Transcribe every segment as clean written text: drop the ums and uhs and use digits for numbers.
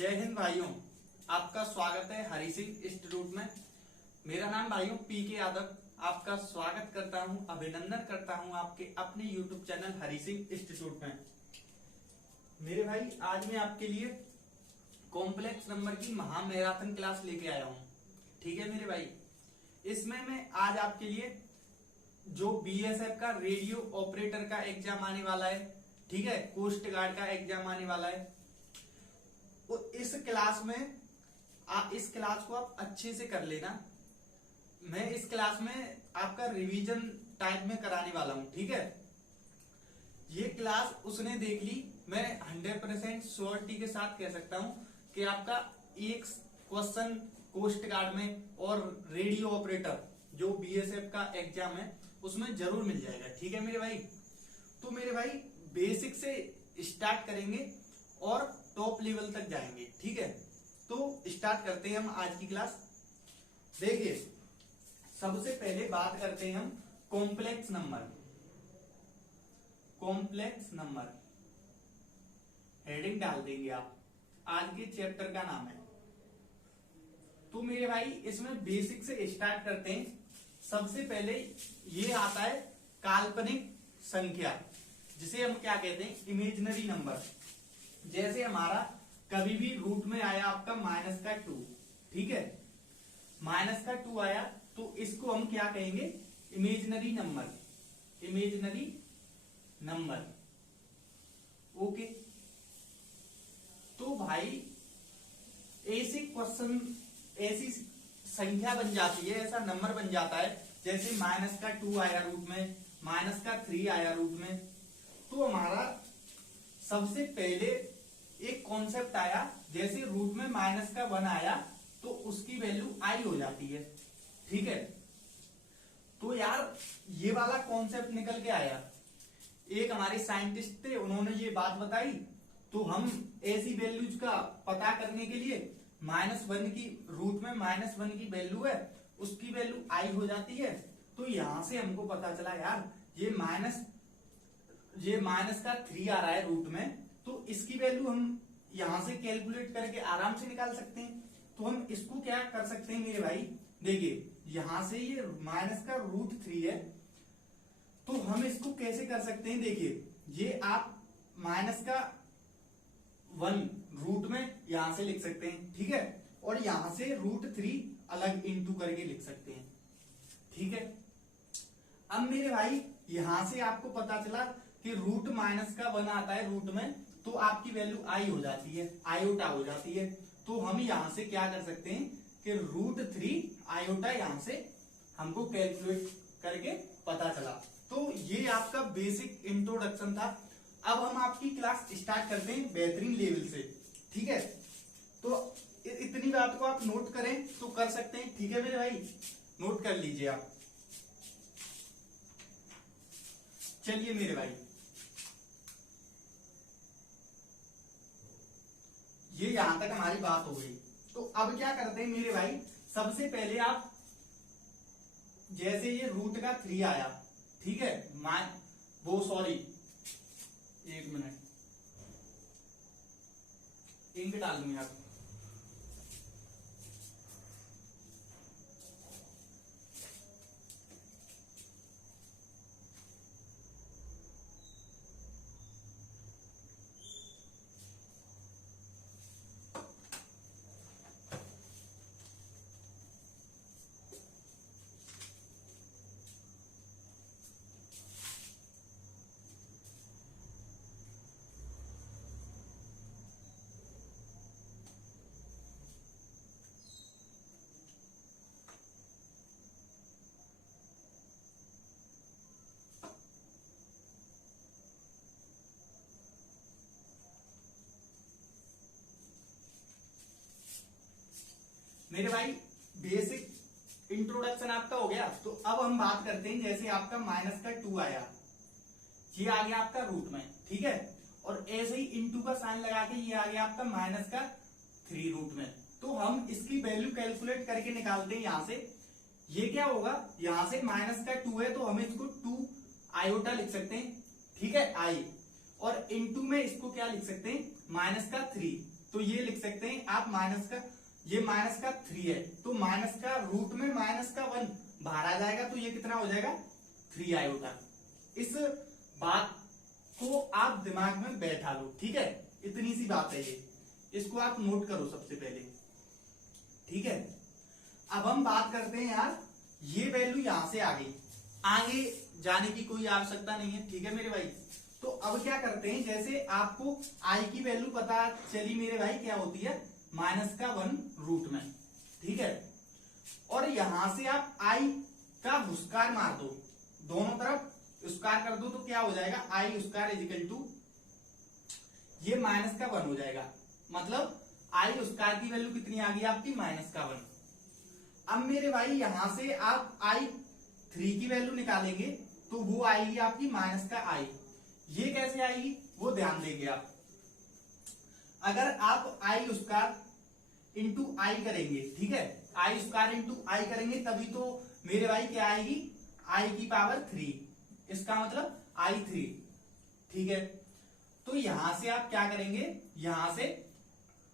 जय हिंद भाइयों, आपका स्वागत है हरी सिंह इंस्टीट्यूट में। मेरा नाम भाइयों पीके यादव। आपका स्वागत करता हूं, अभिनंदन करता हूं आपके अपने YouTube channel Hari Singh institute में। मेरे भाई आज मैं आपके लिए कॉम्प्लेक्स नंबर की महा मैराथन क्लास लेके आया हूं। ठीक है मेरे भाई, इसमें मैं आज आपके लिए जो बीएसएफ का रेडियो ऑपरेटर का एग्जाम आने वाला है, ठीक है, कोस्ट गार्ड का एग्जाम आने वाला है, तो इस क्लास में इस क्लास को आप अच्छे से कर लेना। मैं इस क्लास में आपका रिवीजन टाइप में कराने वाला हूं, ठीक है। ये क्लास उसने देख ली, मैं 100% श्योरिटी के साथ कह सकता हूं कि आपका एक क्वेश्चन कोस्ट गार्ड में और रेडियो ऑपरेटर जो बीएसएफ का एग्जाम है उसमें जरूर मिल जाएगा। ठीक है मेरे भाई, तो मेरे भाई बेसिक से स्टार्ट करेंगे और टॉप लेवल तक जाएंगे। ठीक है, तो स्टार्ट करते हैं हम आज की क्लास। देखिए, सबसे पहले बात करते हैं हम complex number. Complex number heading डाल देंगे आप, आज के चैप्टर का नाम है। तो मेरे भाई इसमें बेसिक से स्टार्ट करते हैं। सबसे पहले ये आता है काल्पनिक संख्या, जिसे हम क्या कहते हैं, इमेजिनरी नंबर। जैसे हमारा कभी भी रूट में आया आपका -2, ठीक है, -2 आया तो इसको हम क्या कहेंगे, imaginary number. Imaginary number, okay. तो भाई ऐसे क्वेश्चन, ऐसी संख्या बन जाती है, ऐसा नंबर बन जाता है, जैसे -2 आया रूट में, -3 आया रूट में, तो हमारा सबसे पहले एक कॉन्सेप्ट आया, जैसे रूट में -1 आया तो उसकी वैल्यू आई हो जाती है, ठीक है। तो यार ये वाला कॉन्सेप्ट निकल के आया। एक हमारे साइंटिस्ट थे, उन्होंने ये बात बताई, तो हम ऐसी वैल्यूज का पता करने के लिए -1 की, रूट में -1 की वैल्यू है, उसकी वैल्यू आई हो जाती है। तो यहां से हमको पता चला यार ये -3 आ रहा है रूट में, तो इसकी वैल्यू हम यहां से कैलकुलेट करके आराम से निकाल सकते हैं। तो हम इसको क्या कर सकते हैं मेरे भाई, देखिए यहां से ये -√3 है, तो हम इसको कैसे कर सकते हैं, देखिए ये आप -1 रूट में यहां से लिख सकते हैं, ठीक है, और यहां से √3 अलग इंटू करके लिख सकते हैं, ठीक है। अब मेरे भाई यहां से आपको पता चला कि रूट -1 आता है रूट में, तो आपकी वैल्यू आई हो जाती है, आयोटा हो जाती है। तो हम यहां से क्या कर सकते हैं कि √3 आयोटा यहां से हमको कैलकुलेट करके पता चला। तो ये आपका बेसिक इंट्रोडक्शन था। अब हम आपकी क्लास स्टार्ट करते हैं बेहतरीन लेवल से, ठीक है। तो इतनी बात को आप नोट करें तो कर सकते हैं, ठीक है मेरे भाई, नोट कर लीजिए आप। चलिए मेरे भाई, ये यहां तक हमारी बात हो गई। तो अब क्या करते हैं मेरे भाई, सबसे पहले आप, जैसे ये रूट का 3 आया, ठीक है, सॉरी, एक मिनट, इंक डालूंगी आप। मेरे भाई बेसिक इंट्रोडक्शन आपका हो गया। तो अब हम बात करते हैं, जैसे आपका -2 आया, ये आ गया आपका रूट में, ठीक है, और ऐसे ही इंटू का साइन लगा के ये आ गया आपका -3 रूट में। तो हम इसकी वैल्यू कैलकुलेट करके निकालते हैं यहां से। ये क्या होगा, यहां से -2 है तो हम इसको 2 आयोटा लिख सकते हैं, ठीक है, आई, और इंटू में इसको क्या लिख सकते हैं, -3, तो ये लिख सकते हैं आप माइनस का, ये माइनस का 3 है तो माइनस का रूट में माइनस का 1 बाहर आ जाएगा तो ये कितना हो जाएगा 3 आयोटा। इस बात को आप दिमाग में बैठा लो, ठीक है, इतनी सी बात है ये, इसको आप नोट करो सबसे पहले, ठीक है। अब हम बात करते हैं यार, ये वैल्यू यहां से आ गई, आगे जाने की कोई आवश्यकता नहीं है, ठीक है मेरे भाई। तो अब क्या करते हैं, जैसे आपको आई की वैल्यू पता चली मेरे भाई क्या होती है माइनस का 1 रूट में, ठीक है, और यहां से आप आई का भुस्कार मार दो, दोनों तरफ स्क्वायर कर दो तो क्या हो जाएगा आई स्क्वायर इज इक्वल टू ये माइनस का 1 हो जाएगा, मतलब आई स्क्वायर की वैल्यू कितनी आ गई आपकी माइनस का 1। अब मेरे भाई यहां से आप आई 3 की वैल्यू निकालेंगे तो वो आएगी आपकी माइनस का आई, ये कैसे आएगी वो ध्यान देंगे आप। अगर आप आई स्क्वायर इंटू आई करेंगे, ठीक है, आई स्क्वायर इंटू आई करेंगे तभी तो मेरे भाई क्या आएगी आई की पावर 3, इसका मतलब आई 3, ठीक है। तो यहां से आप क्या करेंगे, यहां से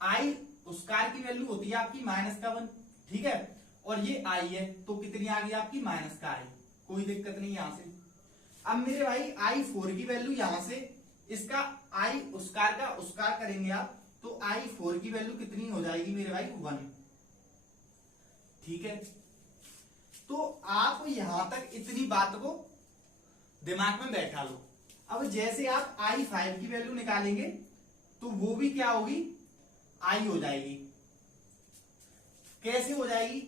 आई स्क्वायर की वैल्यू होती है आपकी माइनस का 1, ठीक है, और ये आई है तो कितनी आ गई आपकी माइनस का आई, कोई दिक्कत नहीं यहां से। अब मेरे भाई आई 4 की वैल्यू यहां से इसका आई स्क्वायर का स्क्वायर करेंगे आप तो आई 4 की वैल्यू कितनी हो जाएगी मेरे भाई 1, ठीक है। तो आप यहां तक इतनी बात को दिमाग में बैठा लो। अब जैसे आप आई 5 की वैल्यू निकालेंगे तो वो भी क्या होगी आई हो जाएगी, कैसे हो जाएगी,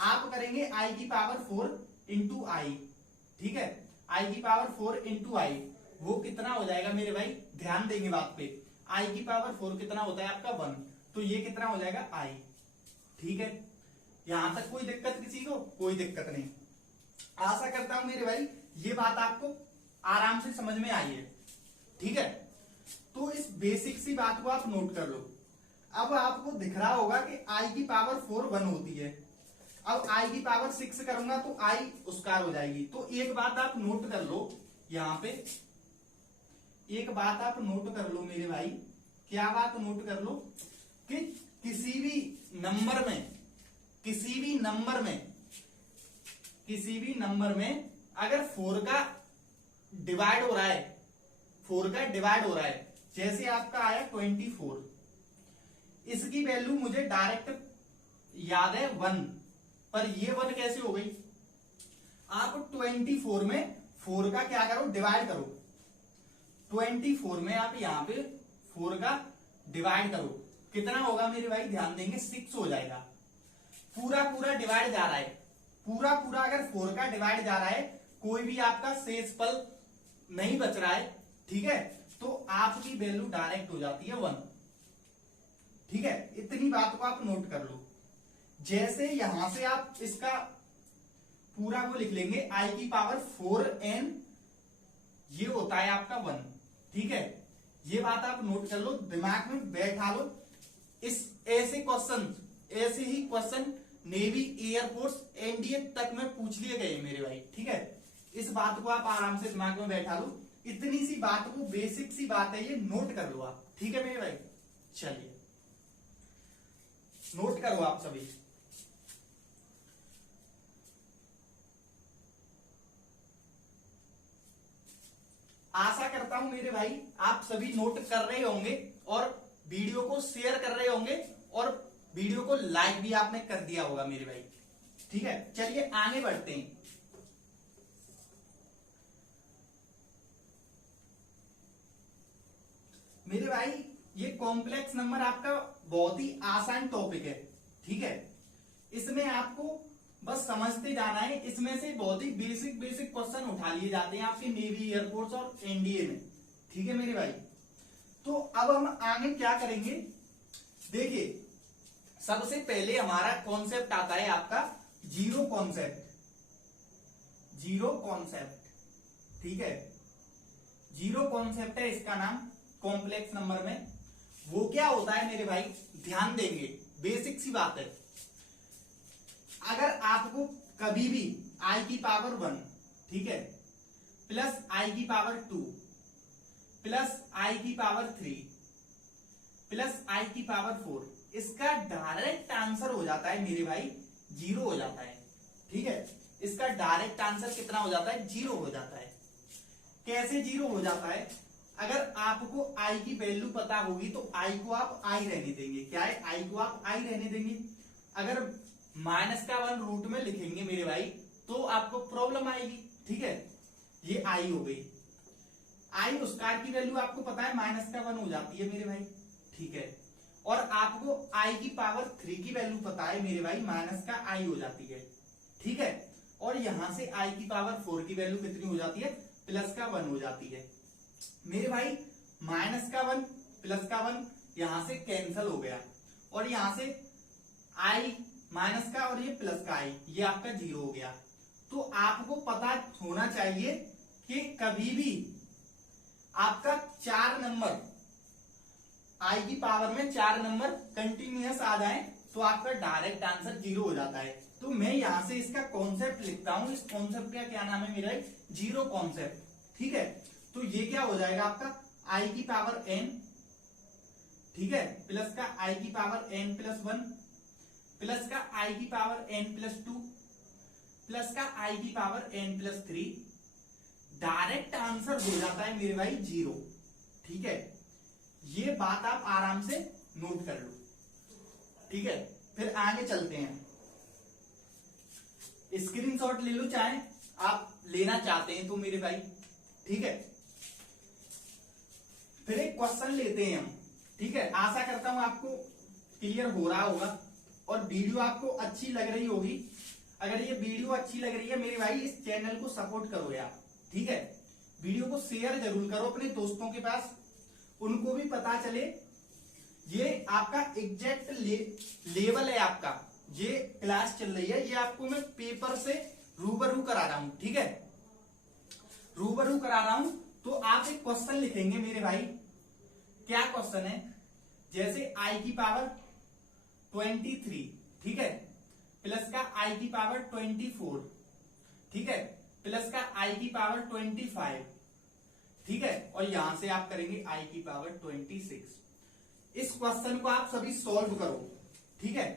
आप करेंगे आई की पावर 4 इंटू आई, ठीक है, आई की पावर 4 इंटू आई, वो कितना हो जाएगा मेरे भाई, ध्यान देंगे बात पे, आई की पावर 4 कितना होता है आपका 1, तो ये कितना हो जाएगा आई, ठीक है। यहां तक कोई दिक्कत किसी को, कोई दिक्कत नहीं। आशा करता हूं मेरे भाई ये बात आपको आराम से समझ में आई है, ठीक है। तो इस बेसिक सी बात को आप नोट कर लो। अब आपको दिख रहा होगा कि आई की पावर 4 1 होती है, अब आई की पावर 6 करूंगा तो आई स्क्वायर हो जाएगी। तो एक बात आप नोट कर लो, यहां पे एक बात आप नोट कर लो मेरे भाई, क्या बात नोट कर लो कि किसी भी नंबर में अगर 4 का डिवाइड हो रहा है, 4 का डिवाइड हो रहा है, जैसे आपका आया 24, इसकी वैल्यू मुझे डायरेक्ट याद है 1, पर ये 1 कैसे हो गई, आप 24 में 4 का क्या करो डिवाइड करो, 24 में आप यहां पे 4 का डिवाइड करो, कितना होगा मेरे भाई, ध्यान देंगे 6 हो जाएगा। पूरा डिवाइड जा रहा है, पूरा अगर 4 का डिवाइड जा रहा है, कोई भी आपका शेषफल नहीं बच रहा है, ठीक है, तो आपकी वैल्यू डायरेक्ट हो जाती है 1, ठीक है। इतनी बात को आप नोट कर लो। जैसे यहां से आप इसका पूरा को लिख लेंगे आई की पावर 4n, ये होता है आपका 1, ठीक है, ये बात आप नोट कर लो, दिमाग में बैठा लो। इस ऐसे ही क्वेश्चन नेवी, एयरफोर्स, एनडीए तक में पूछ लिए गए मेरे भाई, ठीक है। इस बात को आप आराम से दिमाग में बैठा लो, इतनी सी बात को, बेसिक सी बात है ये, नोट कर लो आप, ठीक है मेरे भाई। चलिए नोट करो आप सभी। आशा करता हूं मेरे भाई आप सभी नोट कर रहे होंगे और वीडियो को शेयर कर रहे होंगे और वीडियो को लाइक भी आपने कर दिया होगा मेरे भाई, ठीक है। चलिए आगे बढ़ते हैं। मेरे भाई ये कॉम्प्लेक्स नंबर आपका बहुत ही आसान टॉपिक है, ठीक है, इसमें आपको बस समझते जाना है। इसमें से बहुत ही बेसिक क्वेश्चन उठा लिए जाते हैं आपके नेवी, एयरफोर्स और एनडीए में, ठीक है मेरे भाई। तो अब हम आगे क्या करेंगे, देखिए सबसे पहले हमारा कॉन्सेप्ट आता है आपका जीरो कॉन्सेप्ट, ठीक है, जीरो कॉन्सेप्ट है इसका नाम कॉम्प्लेक्स नंबर में। वो क्या होता है मेरे भाई, ध्यान देंगे, बेसिक सी बात है। अगर आपको कभी भी आई की पावर 1, ठीक है, प्लस आई की पावर 2 प्लस आई की पावर 3 प्लस आई की पावर 4, इसका डायरेक्ट आंसर हो जाता है मेरे भाई 0 हो जाता है। ठीक है, इसका डायरेक्ट आंसर कितना हो जाता है? 0 हो जाता है। कैसे 0 हो जाता है? अगर आपको आई की वैल्यू पता होगी तो आई को आप आई रहने देंगे। क्या है? आई को आप आई रहने देंगे। अगर माइनस का 1 रूट में लिखेंगे मेरे भाई तो आपको प्रॉब्लम आएगी। ठीक है, ये आई हो गई। आई स्क्वायर की वैल्यू आपको पता है माइनस का 1 हो जाती है मेरे भाई। ठीक है, और आपको आई की पावर 3 की वैल्यू पता है मेरे भाई, माइनस का आई हो जाती है। ठीक है, और यहां से आई की पावर 4 की वैल्यू कितनी हो जाती है? प्लस का 1 हो जाती है मेरे भाई। माइनस का 1 प्लस का 1 यहां से कैंसिल हो गया, और यहां से आई माइनस का और ये प्लस का आई, ये आपका 0 हो गया। तो आपको पता होना चाहिए कि कभी भी आपका 4 नंबर आई की पावर में 4 नंबर कंटिन्यूअस आ जाए तो आपका डायरेक्ट आंसर 0 हो जाता है। तो मैं यहां से इसका कॉन्सेप्ट लिखता हूं। इस कॉन्सेप्ट का क्या नाम है मेरा? Zero concept. ठीक है, तो ये क्या हो जाएगा आपका आई की पावर n, ठीक है, प्लस का आई की पावर n प्लस 1 प्लस का आई की पावर n प्लस 2 प्लस का आई की power n plus 3। Direct answer हो जाता है मेरे भाई 0। ठीक है, ये बात आप आराम से नोट कर लो। ठीक है, फिर आगे चलते हैं। स्क्रीनशॉट ले लो चाहे आप लेना चाहते हैं तो मेरे भाई। ठीक है, फिर एक क्वेश्चन लेते हैं हम। ठीक है, आशा करता हूं आपको क्लियर हो रहा होगा और वीडियो आपको अच्छी लग रही होगी। अगर ये वीडियो अच्छी लग रही है मेरे भाई, इस चैनल को सपोर्ट करो यार। ठीक है, वीडियो को शेयर जरूर करो अपने दोस्तों के पास, उनको भी पता चले। ये आपका एग्जैक्ट लेवल है आपका, ये क्लास चल रही है, ये आपको मैं पेपर से रूबरू करा रहा हूं। ठीक है, रूबरू करा रहा हूं। तो आप एक क्वेश्चन लिखेंगे मेरे भाई। क्या क्वेश्चन है? जैसे आई की पावर 23, ठीक है, प्लस का आई की पावर 24, ठीक है, प्लस का आई की पावर 25, ठीक है, और यहां से आप करेंगे आई की पावर 26। इस क्वेश्चन को आप सभी सॉल्व करो। ठीक है,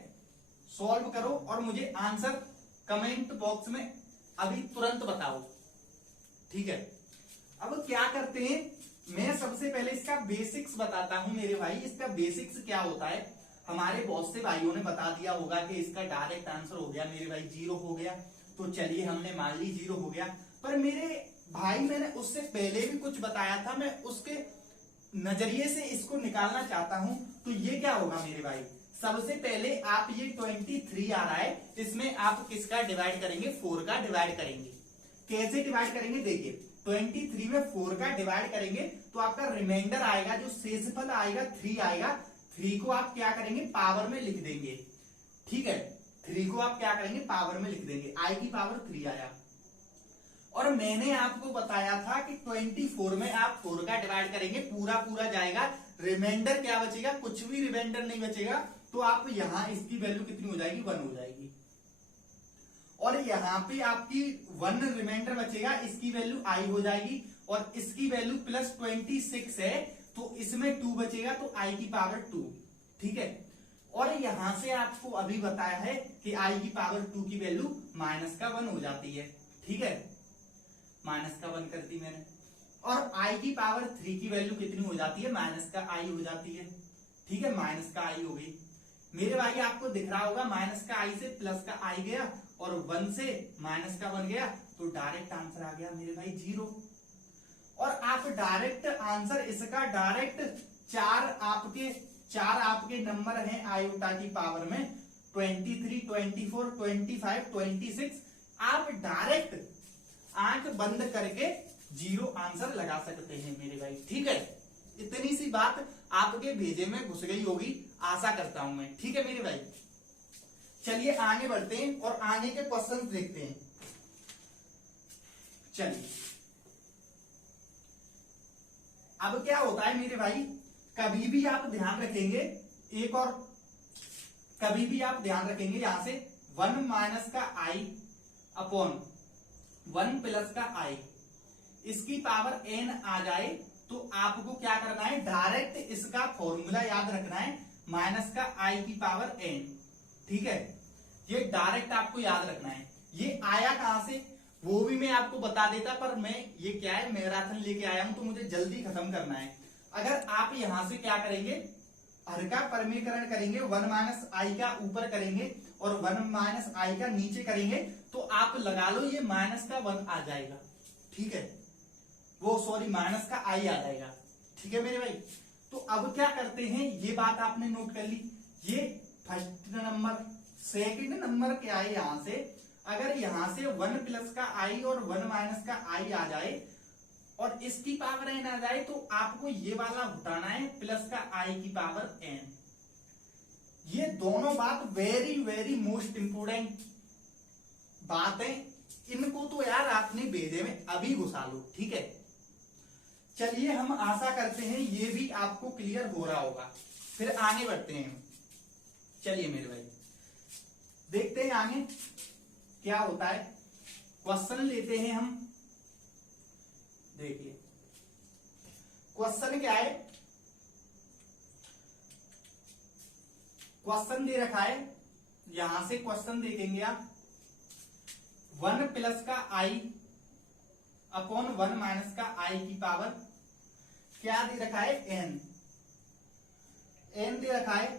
सॉल्व करो और मुझे आंसर कमेंट बॉक्स में अभी तुरंत बताओ। ठीक है, अब क्या करते हैं, मैं सबसे पहले इसका बेसिक्स बताता हूं मेरे भाई। इसका बेसिक्स क्या होता है, हमारे बहुत से भाइयों ने बता दिया होगा कि इसका डायरेक्ट आंसर हो गया मेरे भाई 0 हो गया। तो चलिए हमने मान ली 0 हो गया, पर मेरे भाई मैंने उससे पहले भी कुछ बताया था, मैं उसके नजरिए से इसको निकालना चाहता हूं। तो ये क्या होगा मेरे भाई, सबसे पहले आप ये 23 आ रहा है, इसमें आप किसका डिवाइड करेंगे? 4 का डिवाइड करेंगे। कैसे डिवाइड करेंगे? देखिए 23 में 4 का डिवाइड करेंगे तो आपका रिमाइंडर आएगा, जो शेषफल आएगा 3 आएगा। 3 को आप क्या करेंगे? पावर में लिख देंगे। ठीक है, 3 को आप क्या करेंगे? पावर में लिख देंगे। आई की पावर 3 आया। और मैंने आपको बताया था कि 24 में आप 4 का डिवाइड करेंगे, पूरा पूरा जाएगा, रिमाइंडर क्या बचेगा? कुछ भी रिमाइंडर नहीं बचेगा। तो आप यहां इसकी वैल्यू कितनी हो जाएगी? 1 हो जाएगी। और यहां पे आपकी 1 रिमाइंडर बचेगा, इसकी वैल्यू आई हो जाएगी। और इसकी वैल्यू प्लस 26 है तो इसमें 2 बचेगा, तो आई की पावर 2। ठीक है, और यहां से आपको अभी बताया है कि आई की पावर 2 की वैल्यू माइनस का 1 हो जाती है। ठीक है, माइनस का 1 कर दी मैंने। और आई की पावर 3 की वैल्यू कितनी हो जाती है? माइनस का आई हो जाती है। ठीक है, माइनस का आई हो गई मेरे भाई। आपको दिख रहा होगा माइनस का आई से प्लस का आई गया और 1 से माइनस का 1 गया, तो डायरेक्ट आंसर आ गया मेरे भाई 0। और आप डायरेक्ट आंसर इसका डायरेक्ट चार आपके नंबर हैं आयोटा की पावर में 23, 24, 25, 26। आप डायरेक्ट आंख बंद करके 0 आंसर लगा सकते हैं मेरे भाई। ठीक है, इतनी सी बात आपके भेजे में घुस गई होगी, आशा करता हूं मैं। ठीक है मेरे भाई, चलिए आगे बढ़ते हैं और आगे के क्वेश्चन देखते हैं। चलिए, अब क्या होता है मेरे भाई, कभी भी आप ध्यान रखेंगे, एक और कभी भी आप ध्यान रखेंगे, यहां से 1 माइनस का आई अपॉन 1 प्लस का आई, इसकी पावर n आ जाए तो आपको क्या करना है, डायरेक्ट इसका फॉर्मूला याद रखना है, माइनस का आई की पावर एन। ठीक है, ये डायरेक्ट आपको याद रखना है। ये आया कहां से वो भी मैं आपको बता देता, पर मैं ये क्या है, मैराथन लेके आया हूं तो मुझे जल्दी खत्म करना है। अगर आप यहां से क्या करेंगे, हर का परमीकरण करेंगे, 1 माइनस आई का ऊपर करेंगे और 1 माइनस आई का नीचे करेंगे, तो आप लगा लो ये माइनस का 1 आ जाएगा। ठीक है, वो सॉरी माइनस का आई आ जाएगा। ठीक है मेरे भाई, तो अब क्या करते हैं, ये बात आपने नोट कर ली। ये फर्स्ट नंबर, सेकंड नंबर क्या है, यहां से अगर यहां से 1 प्लस का आई और 1 माइनस का आई आ जाए और इसकी पावर एन आ जाए, तो आपको ये वाला हटाना है, प्लस का आई की पावर एन। ये दोनों बात वेरी वेरी मोस्ट इंपोर्टेंट बात है, इनको तो यार आपने भेजे में अभी घुसा लो। ठीक है, चलिए हम आशा करते हैं ये भी आपको क्लियर हो रहा होगा। फिर आगे बढ़ते हैं। चलिए मेरे भाई देखते हैं आगे क्या होता है। क्वेश्चन लेते हैं हम। देखिए क्वेश्चन क्या है, क्वेश्चन दे रखा है, यहां से क्वेश्चन देखेंगे आप, 1 प्लस का आई अपॉन 1 माइनस का आई की पावर क्या दे रखा है, एन। एन दे रखा है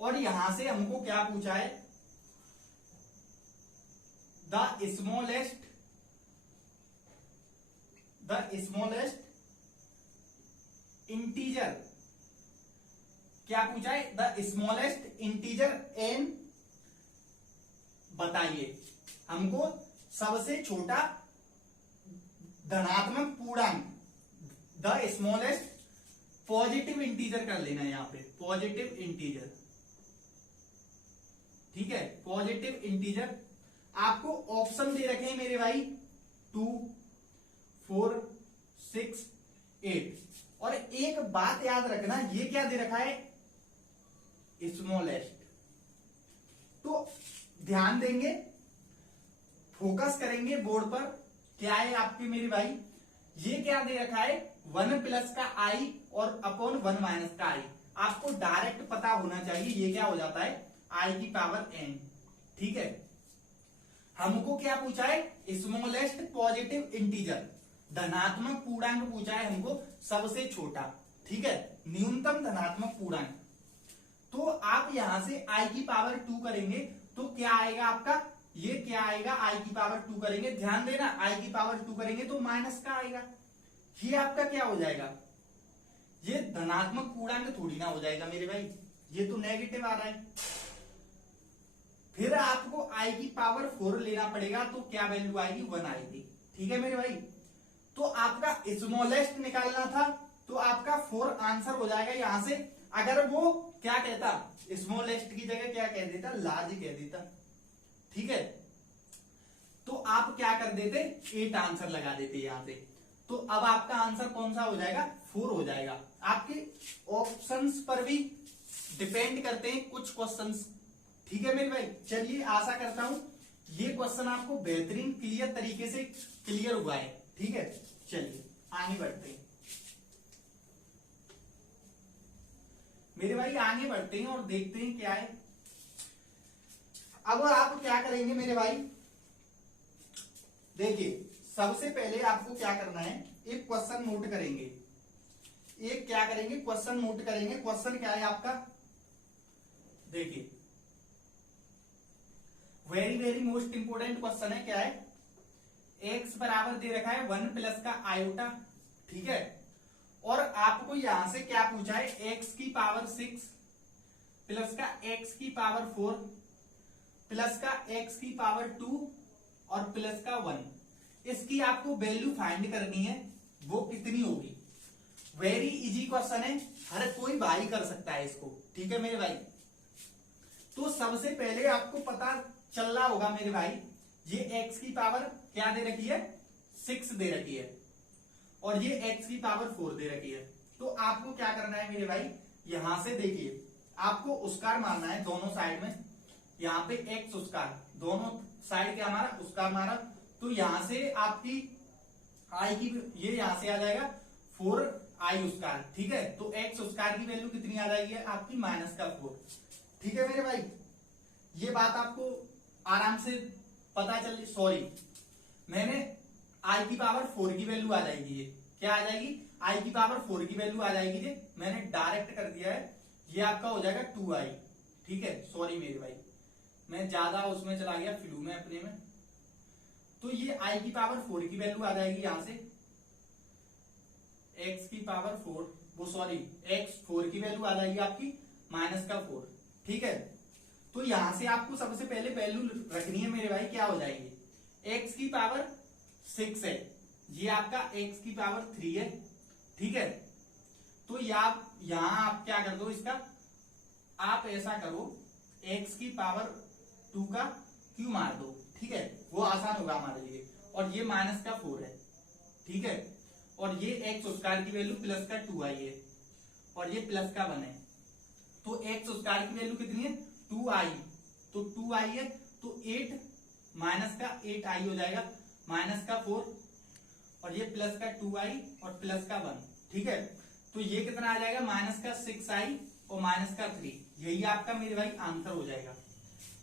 और यहां से हमको क्या पूछा है, द स्मॉलेस्ट इंटीजर, क्या पूछा है, द स्मॉलेस्ट इंटीजर एन बताइए। हमको सबसे छोटा धनात्मक पूर्णांक, द स्मॉलेस्ट पॉजिटिव इंटीजर कर लेना है यहां पे, पॉजिटिव इंटीजर। ठीक है, पॉजिटिव इंटीजर। आपको ऑप्शन दे रखे हैं मेरे भाई 2, 4, 6, 8। और एक बात याद रखना, ये क्या दे रखा है, स्मॉलेस्ट। तो ध्यान देंगे, फोकस करेंगे बोर्ड पर, क्या है आपके मेरे भाई, ये क्या दे रखा है, 1 प्लस का आई और अपॉन 1 माइनस का आई। आपको डायरेक्ट पता होना चाहिए ये क्या हो जाता है, आई की पावर एन। ठीक है, हमको क्या पूछा है, स्मॉलेस्ट पॉजिटिव इंटीजर, धनात्मक पूर्णांक पूछा है हमको, सबसे छोटा। ठीक है, न्यूनतम धनात्मक पूर्णांक। तो आप यहां से आई की पावर 2 करेंगे तो क्या आएगा आपका, ये क्या आएगा, आई की पावर 2 करेंगे, ध्यान देना, आई की पावर 2 करेंगे तो माइनस का आएगा। ये आपका क्या हो जाएगा, ये धनात्मक पूर्णांक थोड़ी ना हो जाएगा मेरे भाई, ये तो नेगेटिव आ रहा है। फिर आपको आई की पावर 4 लेना पड़ेगा, तो क्या वैल्यू आएगी, 1 आएगी। ठीक है मेरे भाई, तो आपका स्मॉलेस्ट निकालना था, तो आपका 4 आंसर हो जाएगा यहां से। अगर वो क्या कहता, स्मॉलेस्ट की जगह क्या कह देता, लार्ज कह देता। ठीक है, तो आप क्या कर देते, 8 आंसर लगा देते यहां से। तो अब आपका आंसर कौन सा हो जाएगा, 4 हो जाएगा। आपके ऑप्शंस पर भी डिपेंड करते हैं कुछ क्वेश्चंस। ठीक है मेरे भाई, चलिए आशा करता हूं ये क्वेश्चन आपको बेहतरीन क्लियर तरीके से क्लियर हुआ है। ठीक है, चलिए आगे बढ़ते हैं मेरे भाई, आगे बढ़ते हैं और देखते हैं क्या है। अब आप क्या करेंगे मेरे भाई, देखिए सबसे पहले आपको क्या करना है, एक क्वेश्चन नोट करेंगे। एक क्या करेंगे, क्वेश्चन नोट करेंगे। क्वेश्चन क्या है आपका, देखिए very very most important question है। क्या है, x बराबर दे रखा है 1 प्लस का आयोटा। ठीक है, और आपको यहां से क्या पूछा है, x की पावर 6 प्लस का x की पावर 4 प्लस का x की पावर 2 और प्लस का 1। इसकी आपको वैल्यू फाइंड करनी है, वो कितनी होगी। वेरी इजी क्वेश्चन है, हर कोई भाई कर सकता है इसको। ठीक है मेरे भाई, तो सबसे पहले आपको पता चल रहा होगा मेरे भाई, ये x की पावर क्या दे रखी है, 6 दे रखी है, और ये x की पावर 4 दे रखी है। तो आपको क्या करना है मेरे भाई, यहां से देखिए आपको उसकार मारना है दोनों साइड में। यहाँ पे x उसकार, दोनों साइड क्या हमारा उसकार मारा, तो यहां से आपकी आई की ये यहां से आ जाएगा 4i स्क्वायर, ठीक है। तो एक्स स्क्वायर की वैल्यू कितनी आ जाएगी आपकी -4, ठीक है मेरे भाई। ये बात आपको आराम से पता चल, सॉरी मैंने आई की पावर 4 की वैल्यू आ जाएगी, ये क्या आ जाएगी, आई की पावर 4 की वैल्यू आ जाएगी, ये मैंने डायरेक्ट कर दिया है, ये आपका हो जाएगा 2i, ठीक है। सॉरी मेरे भाई, मैं ज्यादा उसमें चला गया फ्लू में अपने में। तो ये आई की पावर 4 की वैल्यू आ जाएगी यहां से, एक्स की पावर 4, वो सॉरी एक्स 4 की वैल्यू आ जाएगी आपकी -4, ठीक है। तो यहां से आपको सबसे पहले वैल्यू रखनी है मेरे भाई, क्या हो जाएगी, एक्स की पावर 6 है, ये आपका एक्स की पावर 3 है, ठीक है। तो यहां आप क्या कर दो, इसका आप ऐसा करो, एक्स की पावर 2 का क्यू मार दो, ठीक है, वो आसान होगा हमारे लिए। और ये -4 है, ठीक है। और ये एक्स स्क्वायर की वैल्यू प्लस का 2i है, और ये प्लस का 1 है। तो एक्स स्क्वायर की वैल्यू कितनी है, 2i, तो 2i है, तो 8 माइनस का 8i हो जाएगा, -4, और ये प्लस का 2i और प्लस का 1, ठीक है। तो ये कितना आ जाएगा, -6i और -3, यही आपका मेरे भाई आंसर हो जाएगा।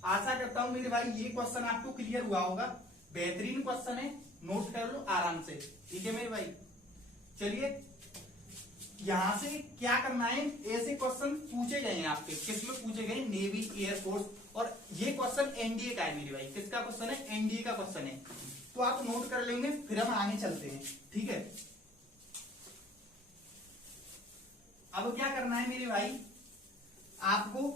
आशा करता हूं मेरे भाई ये क्वेश्चन आपको क्लियर हुआ होगा, बेहतरीन क्वेश्चन है, नोट कर लो आराम से, ठीक है मेरे भाई। चलिए यहां से क्या करना है, ऐसे क्वेश्चन पूछे गए हैं आपके, किसमें पूछे गए, नेवी, एयरफोर्स, और ये क्वेश्चन एनडीए का है मेरे भाई। किसका क्वेश्चन है, एनडीए का क्वेश्चन है, तो आप नोट कर लेंगे, फिर हम आगे चलते हैं, ठीक है। अब क्या करना है मेरे भाई, आपको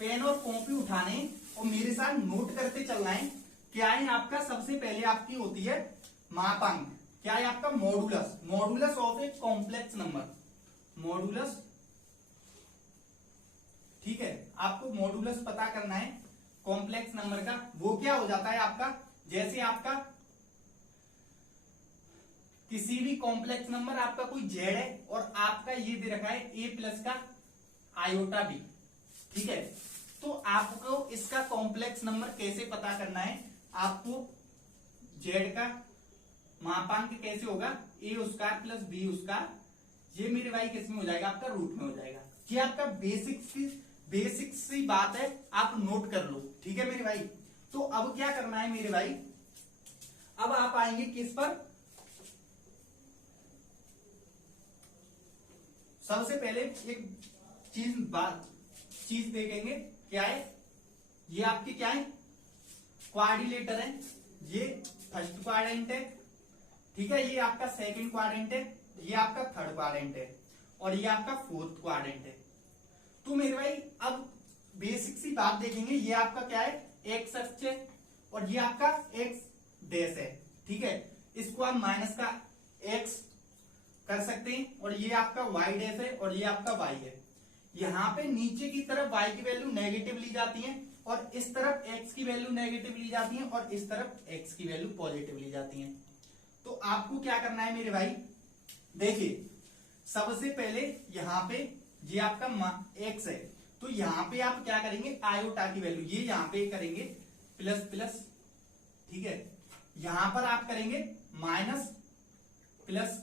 पेन और कॉपी उठाने और मेरे साथ नोट करते चलना है। क्या है आपका, सबसे पहले आपकी होती है मापांक, क्या है आपका, modulus, modulus of a complex number, modulus, ठीक है। आपको मॉडुलस पता करना है कॉम्प्लेक्स नंबर का। वो क्या हो जाता है आपका, जैसे आपका किसी भी कॉम्प्लेक्स नंबर, आपका कोई जेड है और आपका ये दे रखा है ए प्लस का आयोटा बी, ठीक है। तो आपको इसका कॉम्प्लेक्स नंबर कैसे पता करना है, आपको जेड का मापांक कैसे होगा, ए स्क्वायर प्लस बी स्क्वायर, ये मेरे भाई किसमें हो जाएगा, आपका रूट में हो जाएगा। ये आपका बेसिक सी बात है, आप नोट कर लो, ठीक है मेरे भाई। तो अब क्या करना है मेरे भाई, अब आप आएंगे किस पर, सबसे पहले एक चीज देखेंगे, क्या है, ये आपके क्या है, क्वाड्रिलेटर है, ये फर्स्ट क्वाड्रेंट है, ठीक है, ये आपका सेकंड क्वाड्रेंट है, ये आपका थर्ड क्वाड्रेंट है, और ये आपका फोर्थ क्वाड्रेंट है। तो मेरे भाई अब बेसिक सी बात देखेंगे, ये आपका क्या है, एक्स अक्ष है, और ये आपका एक्स डैश है, ठीक है। इसको आप माइनस का एक्स कर सकते हैं, और ये आपका वाई डैश है, और ये आपका वाई है। यहाँ पे नीचे की तरफ y की वैल्यू नेगेटिव ली जाती है, और इस तरफ x की वैल्यू नेगेटिव ली जाती है, और इस तरफ x की वैल्यू पॉजिटिव ली जाती है। तो आपको क्या करना है मेरे भाई, देखिए सबसे पहले यहाँ पे ये आपका x है, तो यहाँ पे आप क्या करेंगे, आयोटा की वैल्यू ये यहाँ पे करेंगे प्लस प्लस, ठीक है। यहां पर आप करेंगे माइनस प्लस,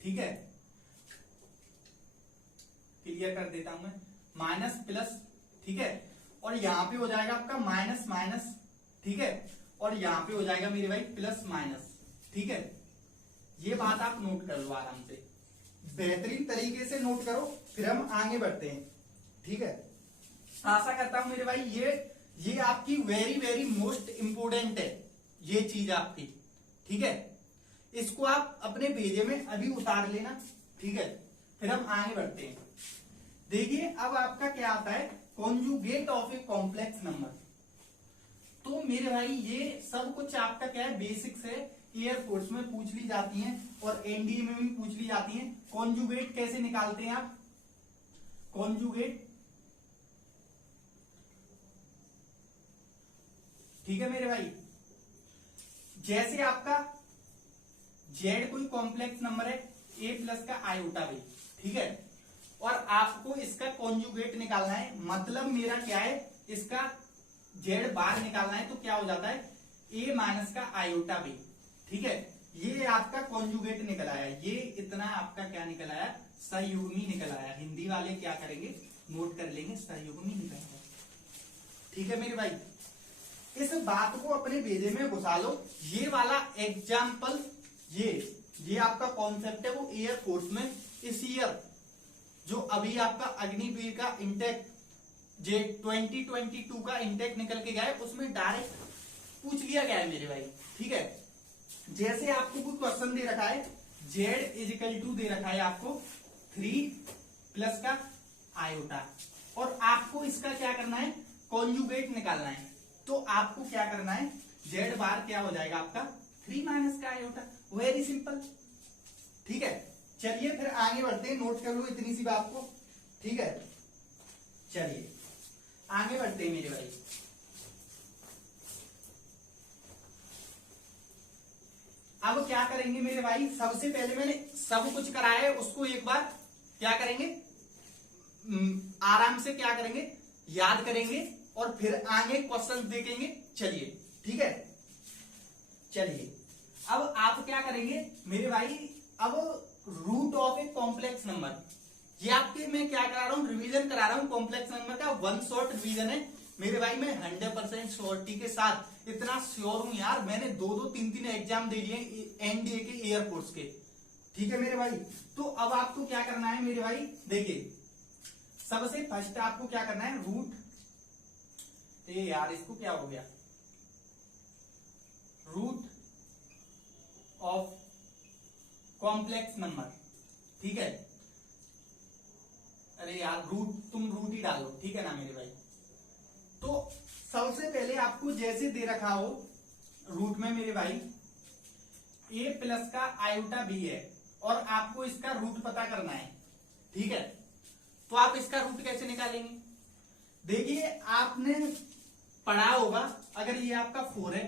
ठीक है, क्लियर कर देता हूं मैं, माइनस प्लस, ठीक है। और यहां पे हो जाएगा आपका माइनस माइनस, ठीक है, और यहां पे हो जाएगा मेरे भाई प्लस माइनस, ठीक है। ये बात आप नोट कर लो आराम से, बेहतरीन तरीके से नोट करो, फिर हम आगे बढ़ते हैं, ठीक है। आशा करता हूं मेरे भाई ये आपकी वेरी वेरी मोस्ट इंपोर्टेंट है, ये चीज आपकी, ठीक है। इसको आप अपने पेजे में अभी उतार लेना, ठीक है, फिर हम आगे बढ़ते हैं। देखिए अब आपका क्या आता है, conjugate of a complex number. तो मेरे भाई ये सब कुछ आपका क्या है, बेसिक्स है, एयरफोर्स में पूछ ली जाती हैं और एनडीए में भी पूछ ली जाती हैं। कॉन्जुगेट कैसे निकालते हैं आप, कॉन्जुगेट, ठीक है मेरे भाई। जैसे आपका जेड कोई कॉम्प्लेक्स नंबर है, ए प्लस का आयोटा बी, ठीक है, और आपको इसका कॉन्जुगेट निकालना है, मतलब मेरा क्या है, इसका जेड बार निकालना है, तो क्या हो जाता है, ए माइनस का आयोटा बी, ठीक है। ये आपका कॉन्जुगेट निकल आया, ये इतना आपका क्या निकल आया, सहयुग्मी निकल आया। हिंदी वाले क्या करेंगे, नोट कर लेंगे, सहयुग्मी निकल आया। ठीक है मेरे भाई, इस बात को अपने बेजे में घुसा लो। ये वाला एग्जाम्पल, ये आपका कॉन्सेप्ट है वो एयरफोर्स में इस ईयर जो अभी आपका अग्निवीर का इंटेक जे 2022 का इंटेक निकल के गया है, उसमें डायरेक्ट पूछ लिया गया है मेरे भाई। ठीक है, जैसे आपको कोई क्वेश्चन दे रखा है, z इजिकल टू दे रखा है आपको 3 प्लस का आयोटा, और आपको इसका क्या करना है, कॉन्जुगेट निकालना है। तो आपको क्या करना है, z बार क्या हो जाएगा आपका 3 माइनस का आयोटा, वेरी सिंपल। ठीक है, चलिए फिर आगे बढ़ते हैं, नोट कर लो इतनी सी बात को। ठीक है, चलिए आगे बढ़ते हैं मेरे भाई। अब क्या करेंगे मेरे भाई, सबसे पहले मैंने सब कुछ कराया है, उसको एक बार क्या करेंगे, आराम से क्या करेंगे, याद करेंगे, और फिर आगे क्वेश्चन देखेंगे। चलिए ठीक है, चलिए अब आप क्या करेंगे मेरे भाई, अब root of a complex number, ये आपके मैं क्या करा रहा हूं, रिवीजन करा रहा हूं कॉम्प्लेक्स नंबर का, वन शॉट रिवीजन है मेरे भाई। मैं 100% श्योरिटी के साथ इतना श्योर हूं यार, मैंने 2-2, 3-3 एग्जाम दे लिए एनडीए के, एयरफोर्स के। ठीक है मेरे भाई, तो अब आपको क्या करना है मेरे भाई, देखिए सबसे फर्स्ट आपको क्या करना है, रूट, यार इसको क्या हो गया, रूट ऑफ कॉम्प्लेक्स नंबर। ठीक है, अरे यार रूट, तुम रूट ही डालो, ठीक है ना मेरे भाई। तो सबसे पहले आपको जैसे दे रखा हो रूट में मेरे भाई, a प्लस का आयोटा b है, और आपको इसका रूट पता करना है। ठीक है, तो आप इसका रूट कैसे निकालेंगे, देखिए आपने पढ़ा होगा, अगर ये आपका 4 है,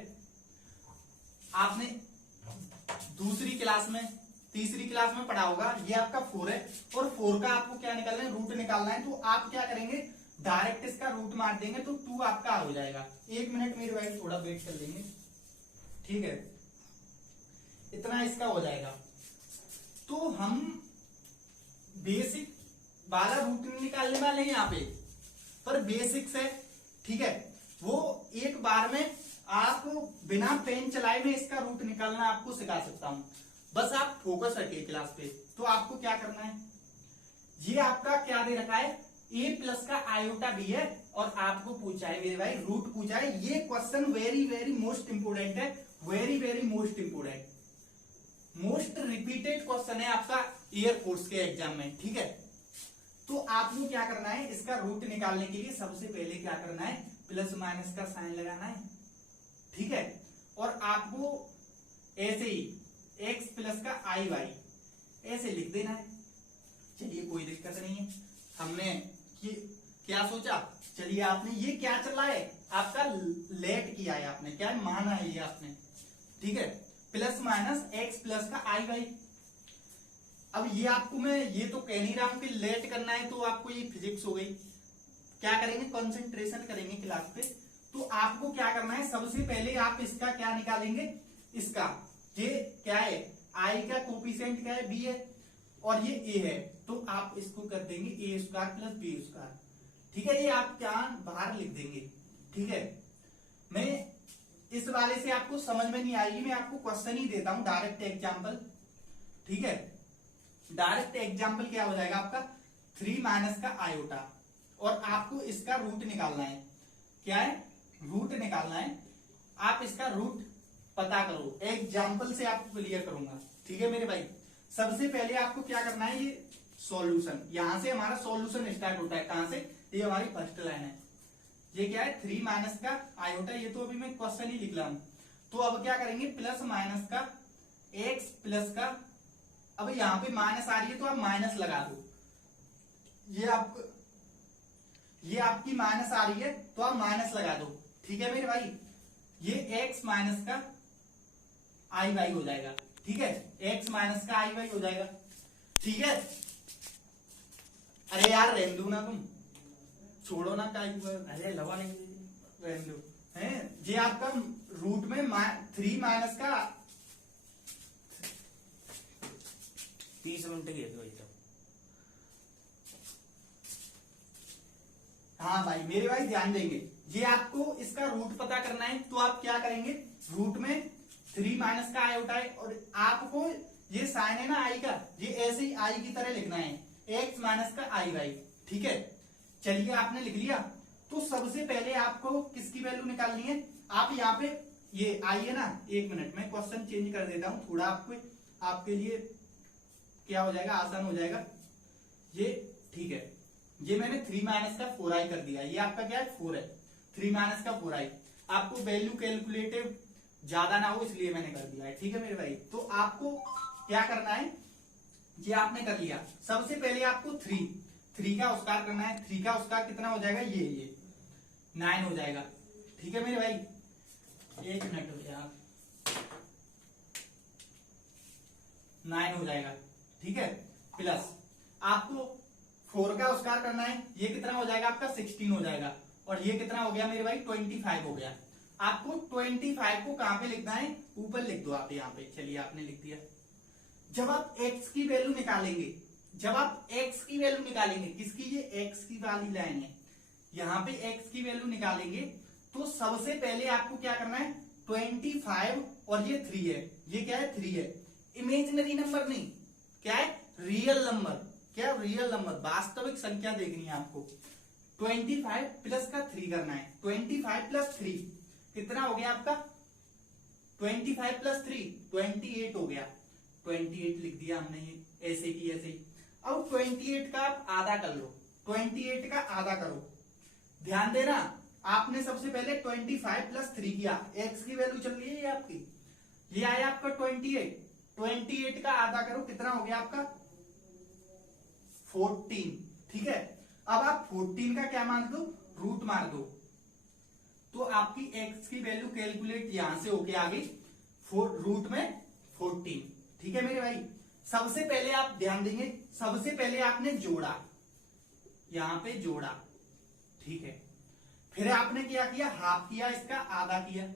आपने दूसरी क्लास में, तीसरी क्लास में पढ़ा होगा, ये आपका 4 है, और 4 का आपको क्या निकालना है, रूट निकालना है। तो आप क्या करेंगे, डायरेक्ट इसका रूट मार देंगे, तो 2 आपका हो जाएगा। 1 मिनट मेरे भाई, थोड़ा वेट कर लेंगे। ठीक है, इतना इसका हो जाएगा। तो हम बेसिक वाला रूट निकालने वाले हैं यहाँ पे, पर बेसिक्स है। ठीक है, वो एक बार में आपको बिना पेन चलाए में इसका रूट निकालना आपको सिखा सकता हूं, बस आप फोकस रखिए क्लास पे। तो आपको क्या करना है, ये आपका क्या दे रखा है, a प्लस का आयोटा b है, और आपको पूछा है मेरे भाई रूट पूछा है। ये question very very most important है, very very most important, most repeated question है आपका एयरफोर्स के एग्जाम में। ठीक है, तो आपको क्या करना है, इसका रूट निकालने के लिए सबसे पहले क्या करना है, प्लस माइनस का साइन लगाना है। ठीक है, और आपको ऐसे ही x प्लस का आई वाई ऐसे लिख देना है। चलिए कोई दिक्कत नहीं है, हमने क्या सोचा, चलिए आपने ये क्या चला है, आपका लेट किया है आपने, क्या माना है ये आपने। ठीक है, प्लस माइनस x प्लस का आई वाई। अब ये आपको मैं ये तो कह नहीं रहा हूं कि लेट करना है, तो आपको ये फिजिक्स हो गई। क्या करेंगे, कंसंट्रेशन करेंगे क्लास पे। तो आपको क्या करना है, सबसे पहले आप इसका क्या निकालेंगे, इसका ये क्या है, आई का कोफिशिएंट क्या है, बी है, और ये ए है, तो आप इसको कर देंगे ए स्क्वायर प्लस बी स्क्वायर। ठीक है, ये आप क्या बाहर लिख देंगे। ठीक है, मैं इस वाले से आपको समझ में नहीं आएगी, मैं आपको क्वेश्चन ही देता हूं, डायरेक्ट एग्जाम्पल। ठीक है, डायरेक्ट एग्जाम्पल क्या हो जाएगा आपका, 3 माइनस का आयोटा, और आपको इसका रूट निकालना है। क्या है, रूट निकालना है। आप इसका रूट पता करो, एग्जाम्पल से आपको क्लियर करूंगा। ठीक है मेरे भाई, सबसे पहले आपको क्या करना है, ये सॉल्यूशन, यहां से हमारा सॉल्यूशन स्टार्ट होता है, कहां से, ये हमारी फर्स्ट लाइन है। ये क्या है, 3 माइनस का आयोटा, ये तो अभी मैं क्वेश्चन ही लिख रहा हूं। तो अब क्या करेंगे, प्लस माइनस का x प्लस का, अब यहां पे माइनस आ रही है तो आप माइनस लगा दो, ये आपकी माइनस आ रही है तो आप माइनस लगा दो। ठीक है मेरे भाई, ये x माइनस का आई वाई हो जाएगा। ठीक है, x माइनस का आई वाई हो जाएगा। ठीक है, अरे यार रहने दो ना, तुम छोड़ो ना, अरे लवा नहीं, रहने दो है। ये आपका रूट में 3 माइनस का 30 मिनट की है भाई तो। हाँ भाई मेरे भाई ध्यान देंगे, ये आपको इसका रूट पता करना है तो आप क्या करेंगे, रूट में 3 माइनस का आयोटा है और आपको ये साइन है ना आई का, ये ऐसे ही आई की तरह लिखना है, एक्स माइनस का आई वाई। ठीक है, चलिए आपने लिख लिया। तो सबसे पहले आपको किसकी वैल्यू निकालनी है, आप यहाँ पे ये आई है ना, एक मिनट में क्वेश्चन चेंज कर देता हूं थोड़ा, आपके लिए क्या हो जाएगा, आसान हो जाएगा ये। ठीक है, ये मैंने 3 माइनस का 4i कर दिया, ये आपका क्या है 4 है, 3 माइनस का 4i। आपको वैल्यू कैलकुलेटिव ज्यादा ना हो इसलिए मैंने कर दिया है। ठीक है मेरे भाई, तो आपको क्या करना है, ये आपने कर लिया। सबसे पहले आपको 3 का स्क्वायर करना है, 3 का स्क्वायर कितना हो जाएगा, ये 9 हो जाएगा। ठीक है मेरे भाई, एक मिनट हो गया, 9 हो जाएगा। ठीक है, प्लस आपको 4 का स्क्वायर करना है, ये कितना हो जाएगा आपका 16 हो जाएगा, और ये कितना हो गया मेरे भाई 25 हो गया। आपको 25 को कहां पे लिखना है, ऊपर लिख दो आप यहाँ पे। चलिए आपने लिख दिया। जब आप x की वैल्यू निकालेंगे, जब आप x की वैल्यू निकालेंगे, किसकी, ये x की वाली लाइन है, यहाँ पे x की वैल्यू निकालेंगे तो सबसे पहले आपको क्या करना है, 25 और ये 3 है, ये क्या है 3 है, इमेजिनरी नंबर नहीं, क्या है रियल नंबर, क्या रियल नंबर, वास्तविक संख्या देखनी है आपको। 25 प्लस का 3 करना है, 25 प्लस 3 कितना हो गया आपका, 25 प्लस 3 28 हो गया, 28 लिख दिया हमने, ये ऐसे की ऐसे ही। अब 28 का आप आधा कर लो, 28 का आधा करो, ध्यान देना आपने सबसे पहले 25 प्लस 3 किया, x की वैल्यू चल रही है ये आपकी, ये आया आपका 28, 28 का आधा करो, कितना हो गया आपका 14। ठीक है, अब आप 14 का क्या मान दो, रूट मार दो, तो आपकी x की वैल्यू कैलकुलेट यहां से होके आ गई रूट में 14। ठीक है मेरे भाई, सबसे पहले आप ध्यान देंगे, सबसे पहले आपने जोड़ा, यहां पे जोड़ा। ठीक है, फिर आपने क्या किया, हाफ किया, इसका आधा किया।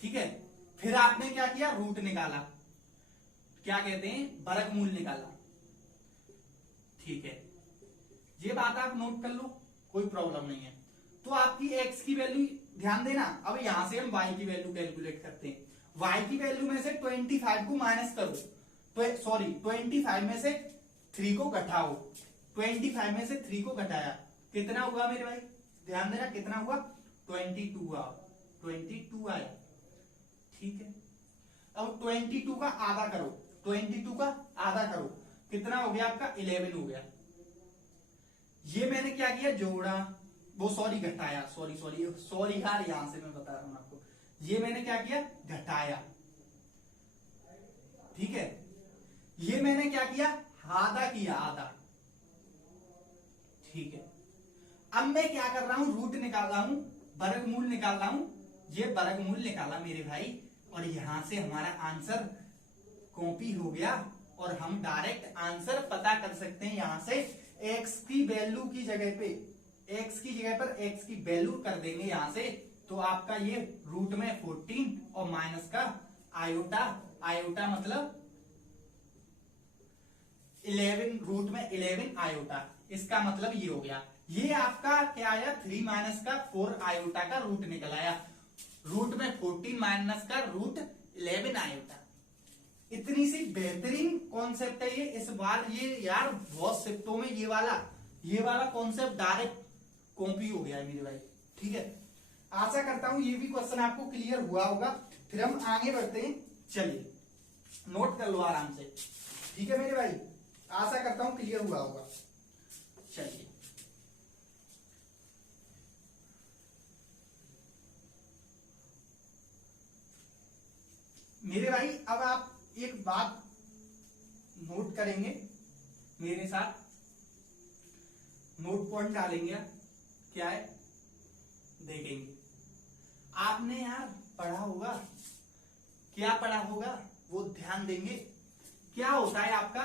ठीक है, फिर आपने क्या किया, रूट निकाला, क्या कहते हैं वर्गमूल निकाला। ठीक है, ये बात आप नोट कर लो, कोई प्रॉब्लम नहीं है। तो आपकी x की वैल्यू ध्यान देना, अब यहां से हम y की वैल्यू कैलकुलेट करते हैं। y की वैल्यू में से 25 को माइनस करो, तो सॉरी 25 में से 3 को घटाओ, 25 में से 3 को घटाया, कितना हुआ मेरे भाई, ध्यान देना कितना हुआ 22 आया। ठीक है, अब 22 का आधा करो, 22 का आधा करो, कितना हो गया आपका 11 हो गया। ये मैंने क्या किया, जोड़ा, वो सॉरी घटाया, सॉरी यार, यहां से मैं बता रहा हूं आपको, ये मैंने क्या किया घटाया। ठीक है, ये मैंने क्या किया, आधा किया, आधा। ठीक है, अब मैं क्या कर रहा हूं, रूट निकाल रहा हूं, वर्गमूल निकाल रहा हूं, ये वर्गमूल निकाला मेरे भाई, और यहां से हमारा आंसर कॉपी हो गया, और हम डायरेक्ट आंसर पता कर सकते हैं यहां से। x की वैल्यू की जगह पे, x की जगह पर x की वैल्यू कर देंगे यहां से, तो आपका ये रूट में 14 और माइनस का आयोटा, आयोटा मतलब 11, रूट में 11 आयोटा, इसका मतलब ये हो गया। ये आपका क्या आया, 3 माइनस का 4 आयोटा का रूट निकल आया, रूट में 14 माइनस का रूट 11 आयोटा। इतनी सी बेहतरीन कॉन्सेप्ट है ये, इस बार ये यार बहुत शिफ्टों में ये वाला कॉन्सेप्ट डायरेक्ट कॉपी हो गया है मेरे भाई। ठीक है, आशा करता हूं ये भी क्वेश्चन आपको क्लियर हुआ होगा। फिर हम आगे बढ़ते हैं, चलिए नोट कर लो आराम से। ठीक है मेरे भाई, आशा करता हूं क्लियर हुआ होगा। चलिए मेरे भाई, अब आप एक बात नोट करेंगे मेरे साथ, नोट पॉइंट डालेंगे, क्या है देखेंगे। आपने यार पढ़ा होगा, क्या पढ़ा होगा वो ध्यान देंगे। क्या होता है आपका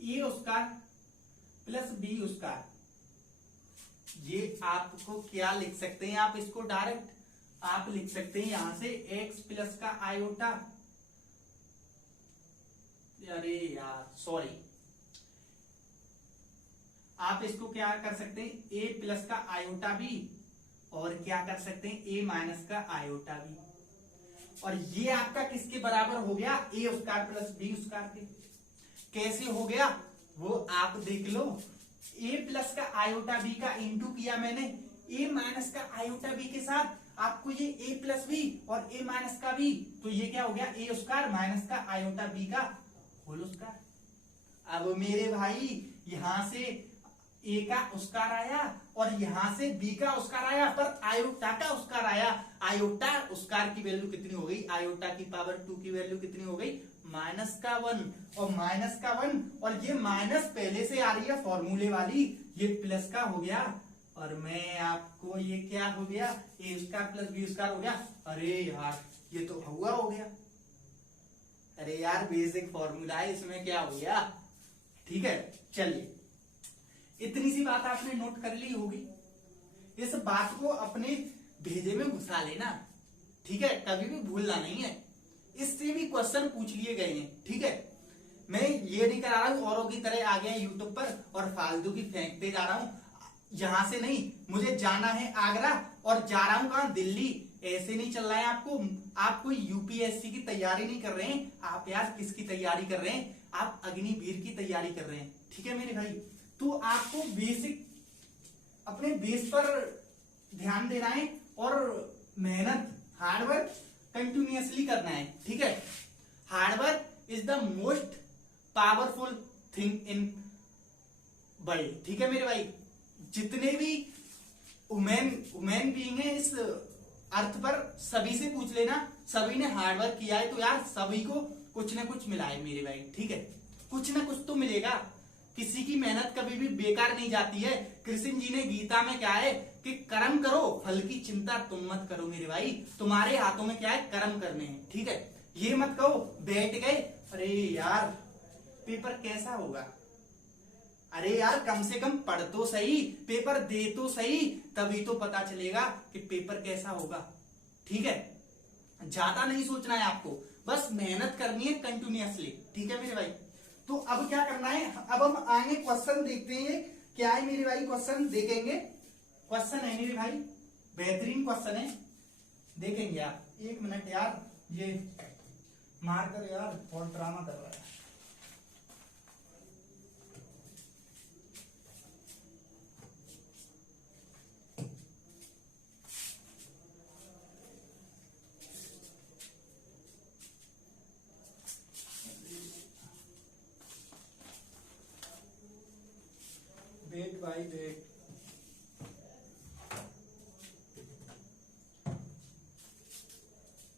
ए स्क्वायर प्लस बी स्क्वायर, ये आपको क्या लिख सकते हैं, आप इसको डायरेक्ट आप लिख सकते हैं यहां से x प्लस का आयोटा अरे यार सॉरी, आप इसको क्या कर सकते हैं, ए प्लस का आयोटा बी, और क्या कर सकते हैं, ए माइनस का आयोटा बी। और ये आपका किसके बराबर हो गया, ए स्क्वायर प्लस बी स्क्वायर के। कैसे हो गया वो आप देख लो। ए प्लस का आयोटा बी का इंटू किया मैंने ए माइनस का आयोटा बी के साथ, आपको ये ए प्लस बी और ए माइनस का बी, तो ये क्या हो गया, ए स्क्वायर माइनस का आयोटा बी का होल स्क्वायर। अब मेरे भाई यहां से ए का स्क्वायर आया और यहां से बी का स्क्वायर आया, पर आयोटा का स्क्वायर आया। आयोटा स्क्वायर की वैल्यू कितनी हो गई, आयोटा की पावर 2 की वैल्यू कितनी हो गई, -1, और -1, और ये माइनस पहले से आ रही है फॉर्मूले वाली, ये प्लस का हो गया। और मैं आपको ये क्या हो गया, ए स्क्वायर प्लस बी स्क्वायर हो गया। अरे यार ये तो हुआ हो गया। अरे यार बेसिक फॉर्मूला है, इसमें क्या हो गया। ठीक है चलिए, इतनी सी बात आपने नोट कर ली होगी। इस बात को अपने भेजे में घुसा लेना, ठीक है, कभी भी भूलना नहीं है। इससे भी क्वेश्चन पूछ लिए गए हैं, ठीक है। मैं ये नहीं करा रहा हूं औरों की तरह आ गया यूट्यूब पर और फालतू की फेंकते जा रहा हूं। यहां से नहीं, मुझे जाना है आगरा और जा रहा हूं कहां, दिल्ली। ऐसे नहीं चल रहा है आपको। आप कोई यूपीएससी की तैयारी नहीं कर रहे हैं, आप यार किसकी तैयारी कर रहे हैं, आप अग्निवीर की तैयारी कर रहे हैं, ठीक है मेरे भाई। तो आपको बेसिक अपने बेस पर ध्यान देना है और मेहनत, हार्डवर्क कंटिन्यूअसली करना है, ठीक है। Hard work is the most powerful thing in world, ठीक है मेरे भाई। जितने भी वुमेन बीइंग है इस अर्थ पर, सभी से पूछ लेना, सभी ने हार्डवर्क किया है, तो यार सभी को कुछ ना कुछ मिला है मेरे भाई, ठीक है। कुछ ना कुछ तो मिलेगा, किसी की मेहनत कभी भी बेकार नहीं जाती है। कृष्ण जी ने गीता में क्या है कि कर्म करो, फल की चिंता तुम मत करो मेरे भाई, तुम्हारे हाथों में क्या है, कर्म करने हैं, ठीक है। ये मत कहो बैठ गए, अरे यार पेपर कैसा होगा। अरे यार कम से कम पढ़ तो सही, पेपर दे तो सही, तभी तो पता चलेगा कि पेपर कैसा होगा, ठीक है। ज्यादा नहीं सोचना है आपको, बस मेहनत करनी है कंटिन्यूअसली, ठीक है मेरे भाई। तो अब क्या करना है, अब हम आगे क्वेश्चन देखते हैं क्या है मेरे भाई। क्वेश्चन देखेंगे, क्वेश्चन है मेरे भाई, बेहतरीन क्वेश्चन है, देखेंगे आप। 1 मिनट यार, ये मारकर यार और ड्रामा कर रहा है। वेट भाई वेट,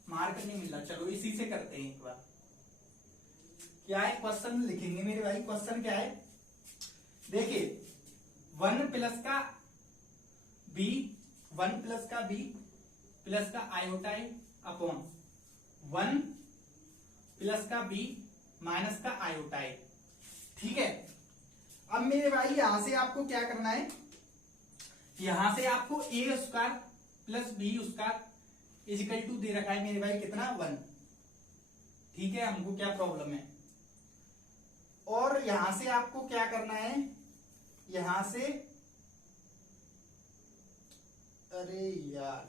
मार्क नहीं मिल रहा, चलो इसी से करते हैं एक बार। क्या है क्वेश्चन लिखेंगे मेरे भाई। क्वेश्चन क्या है, देखिए 1 प्लस का बी, 1 प्लस का बी प्लस का आयोटा अपॉन 1 प्लस का बी माइनस का आयोटा, ठीक है। अब मेरे भाई यहां से आपको क्या करना है, यहां से आपको A square plus B square is equal to दे रखा है मेरे भाई कितना, 1, ठीक है। हमको क्या प्रॉब्लम है, और यहां से आपको क्या करना है, यहां से, अरे यार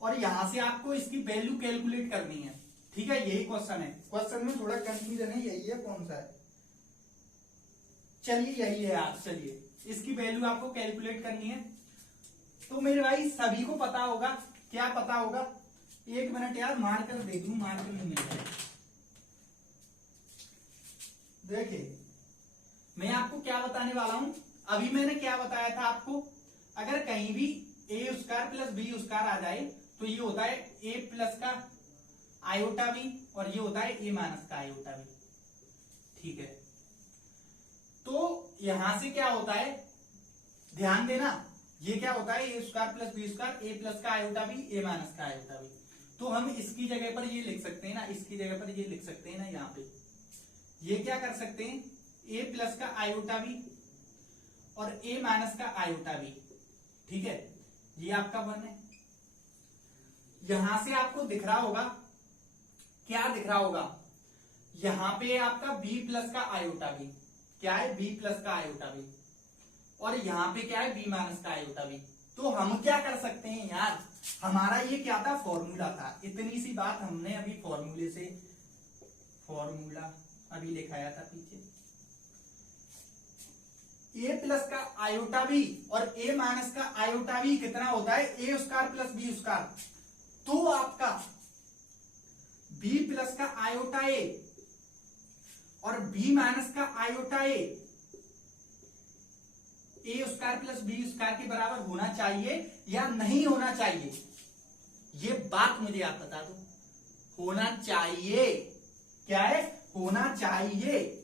और यहां से आपको इसकी वैल्यू कैलकुलेट करनी है, ठीक है। यही क्वेश्चन है, क्वेश्चन में थोड़ा कंफ्यूजन है, यही है, कौन सा है, चलिए यही है यार। चलिए इसकी वैल्यू आपको कैलकुलेट करनी है। तो मेरे भाई सभी को पता होगा, क्या पता होगा, 1 मिनट यार मार कर देख लू, मार कर नहीं मिल रहा है। देखिए मैं आपको क्या बताने वाला हूं, अभी मैंने क्या बताया था आपको, अगर कहीं भी ए स्क्वायर प्लस बी स्क्वायर आ जाए तो ये होता है ए प्लस का आयोटा बी और ये होता है ए माइनस का आयोटा बी, ठीक है। तो यहां से क्या होता है, ध्यान देना, ये क्या होता है, ए स्क्वायर प्लस बी स्क्वायर, ए प्लस का आयोटा बी, ए माइनस का आयोटा बी। तो हम इसकी जगह पर ये लिख सकते हैं ना, इसकी जगह पर ये लिख सकते हैं ना, यहाँ पे ये क्या कर सकते हैं, ए प्लस का आयोटा बी और ए माइनस का आयोटा बी, ठीक है। ये आपका 1 है। यहां से आपको दिख रहा होगा, क्या दिख रहा होगा, यहां पे आपका b प्लस का आयोटा b, क्या है, b प्लस का आयोटा b, और यहां पे क्या है, b माइनस का आयोटा b। तो हम क्या कर सकते हैं यार, हमारा ये क्या था, फॉर्मूला था, इतनी सी बात हमने अभी फॉर्मूले से, फॉर्मूला अभी लिखाया था पीछे, a प्लस का आयोटा b और a माइनस का आयोटा b कितना होता है, a square plus b square. तो आपका b प्लस का आयोटा a और b माइनस का iota a square plus b square के बराबर होना चाहिए या नहीं होना चाहिए, ये बात मुझे आप बता दो। होना चाहिए, क्या है, होना चाहिए।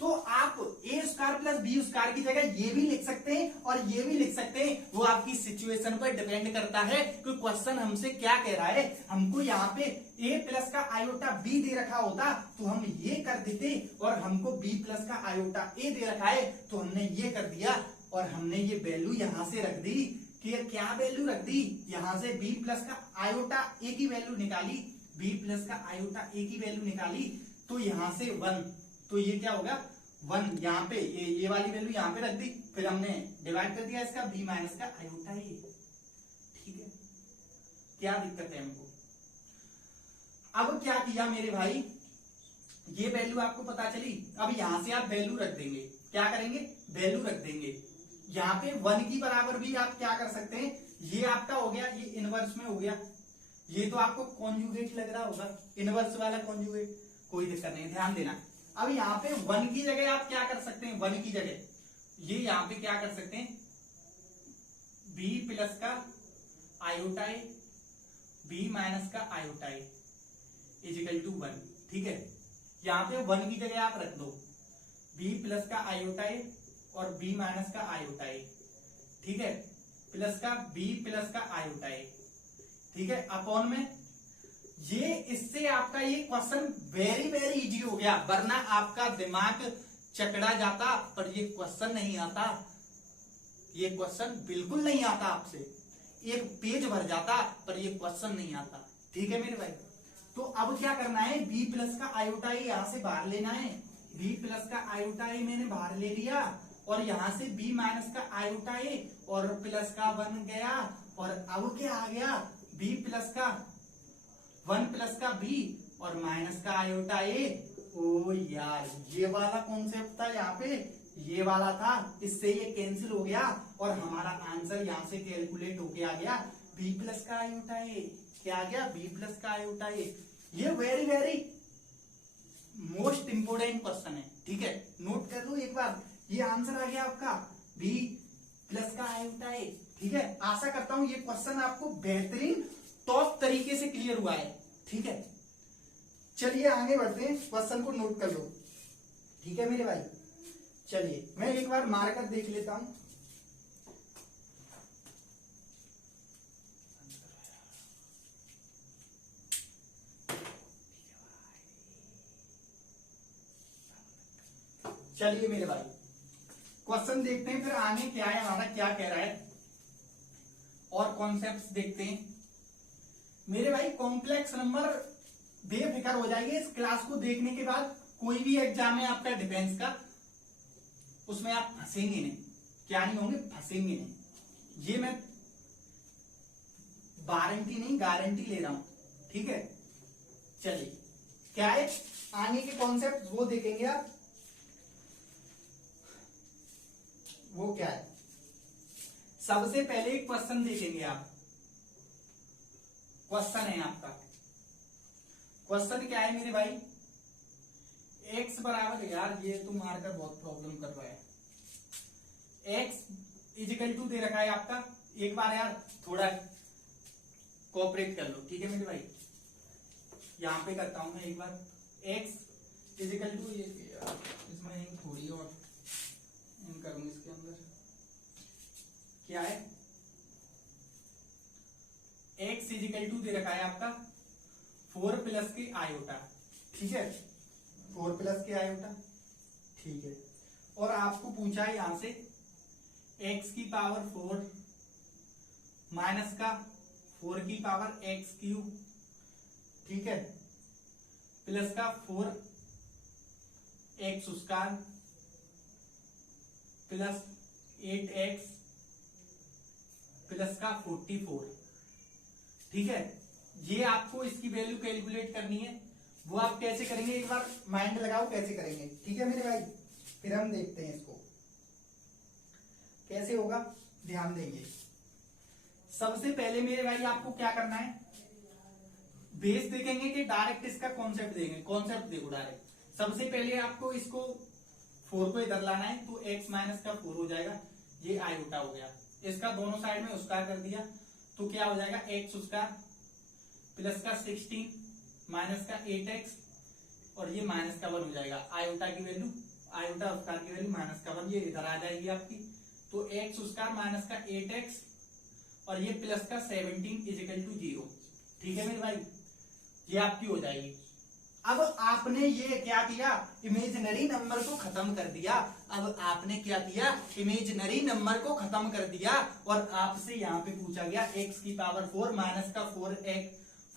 तो आप a square plus b square की जगह ये भी लिख सकते हैं और ये भी लिख सकते हैं, वो आपकी सिचुएशन पर डिपेंड करता है कि क्वेश्चन हमसे क्या कह रहा है। हमको यहाँ पे a प्लस का आयोटा b दे रखा होता तो हम ये कर देते, और हमको b प्लस का आयोटा a दे रखा है तो हमने ये कर दिया, और हमने ये वैल्यू यहां से रख दी कि क्या वैल्यू रख दी, यहां से b प्लस का आयोटा a की वैल्यू निकाली, b प्लस का आयोटा a की वैल्यू निकाली, तो यहां से 1, तो ये क्या होगा 1, यहाँ पे ये वाली वैल्यू यहाँ पे रख दी, फिर हमने डिवाइड कर दिया इसका b माइनस का आयोटा a। ठीक है, क्या दिक्कत है हमको। अब क्या किया मेरे भाई, ये वैल्यू आपको पता चली, अब यहां से आप वैल्यू रख देंगे, क्या करेंगे, वैल्यू रख देंगे। यहाँ पे 1 की बराबर भी आप क्या कर सकते हैं, ये आपका हो गया, ये इनवर्स में हो गया, ये तो आपको कॉन्जुगेट लग रहा होगा, इनवर्स वाला कॉन्जुगेट, कोई दिक्कत नहीं, ध्यान देना। अब यहाँ पे 1 की जगह आप क्या कर सकते हैं, 1 की जगह ये यहाँ पे क्या कर सकते हैं, b प्लस का आयोटा ए, b माइनस का आयोटा ए इजिकल टू 1। ठीक है, यहाँ पे 1 की जगह आप रख दो b प्लस का आयोटा ए और b माइनस का आयोटा ए, ठीक है, प्लस का b प्लस का आयोटा ए, ठीक है, अपॉन में ये, इससे आपका ये क्वेश्चन वेरी वेरी इजी हो गया, वरना आपका दिमाग चकरा जाता, पर ये क्वेश्चन नहीं आता, ये क्वेश्चन बिल्कुल नहीं आता, आपसे एक पेज भर जाता पर ये क्वेश्चन नहीं आता। ठीक है मेरे भाई, तो अब क्या करना है, b प्लस का आयोटा ए यहां से बाहर लेना है, b प्लस का आयोटा ए मैंने बाहर ले लिया, और यहां से b माइनस का आयोटा ए और प्लस का 1 गया, और अब क्या आ गया, b प्लस का 1 प्लस का b और माइनस का आयोटा ए। ओ यार, ये वाला कॉन्सेप्ट था यहाँ पे, ये वाला था, इससे ये कैंसिल हो गया और हमारा आंसर यहाँ से कैलकुलेट होके आ गया b प्लस का आयोटा ए, क्या आ गया, b प्लस का आयोटा ए। ये very very most important question है, ठीक है, नोट कर लो एक बार, ये आंसर आ गया आपका b प्लस का आयोटा ए। ठीक है, आशा करता हूं ये क्वेश्चन आपको बेहतरीन टॉप तरीके से क्लियर हुआ है। ठीक है, चलिए आगे बढ़ते हैं, क्वेश्चन को नोट कर लो। ठीक है मेरे भाई, चलिए मैं एक बार मार्कर देख लेता हूं। चलिए मेरे भाई, क्वेश्चन देखते हैं, फिर आगे क्या है हमारा, क्या कह रहा है, और कॉन्सेप्ट्स देखते हैं। मेरे भाई कॉम्प्लेक्स नंबर बेफिक्र हो जाएंगे इस क्लास को देखने के बाद, कोई भी एग्जाम है आपका डिफेंस का, उसमें आप फंसेंगे नहीं, क्या नहीं होंगे, फंसेंगे नहीं, ये मैं वारंटी नहीं गारंटी ले रहा हूं। ठीक है, चलिए क्या है आगे के कॉन्सेप्ट वो देखेंगे आप, वो क्या है, सबसे पहले एक क्वेश्चन देखेंगे आप, क्वेश्चन है आपका, क्वेश्चन क्या है मेरे भाई, x बराबर, यार ये तो मार्कर बहुत प्रॉब्लम कर रहा है, x इजिकल टू दे रखा है आपका, एक बार यार थोड़ा कोऑपरेट कर लो। ठीक है मेरे भाई, यहां पे करता हूं मैं एक बार, x इजिकल टू, ये इसमें थोड़ी और करूंगी, इसके अंदर क्या है, x इजिकल टू दे रखा है आपका 4 प्लस के आयोटा। ठीक है, 4 प्लस के आयोटा, ठीक है, और आपको पूछा है यहां से x की पावर 4 माइनस का 4 की पावर एक्स क्यूब, ठीक है, प्लस का 4x square plus 8x plus का 44, ठीक है। ये आपको इसकी वैल्यू कैलकुलेट करनी है। वो आप कैसे करेंगे, एक बार माइंड लगाओ कैसे करेंगे, ठीक है मेरे भाई। फिर हम देखते हैं इसको कैसे होगा, ध्यान देंगे। सबसे पहले मेरे भाई आपको क्या करना है, बेस देखेंगे कि डायरेक्ट इसका कॉन्सेप्ट देंगे। कॉन्सेप्ट देखो डायरेक्ट। सबसे पहले आपको इसको 4 को इधर लाना है, तो x माइनस का 4 हो जाएगा, ये आयोटा हो गया। इसका दोनों साइड में स्क्वायर कर दिया, तो क्या हो जाएगा, x स्क्वायर प्लस का 16 माइनस का 8x और ये माइनस का 1 हो जाएगा। आयोटा की वैल्यू, आयोटा स्क्वायर की वैल्यू माइनस का 1, ये इधर आ जाएगी आपकी। तो x स्क्वायर माइनस का 8x और ये प्लस का 17 इजिकल टू 0, ठीक है मेरे भाई, ये आपकी हो जाएगी। अब आपने ये क्या किया, इमेजिनरी नंबर को खत्म कर दिया। अब आपने क्या किया, इमेजिनरी नंबर को खत्म कर दिया और आपसे यहाँ पे पूछा गया x की पावर 4 माइनस का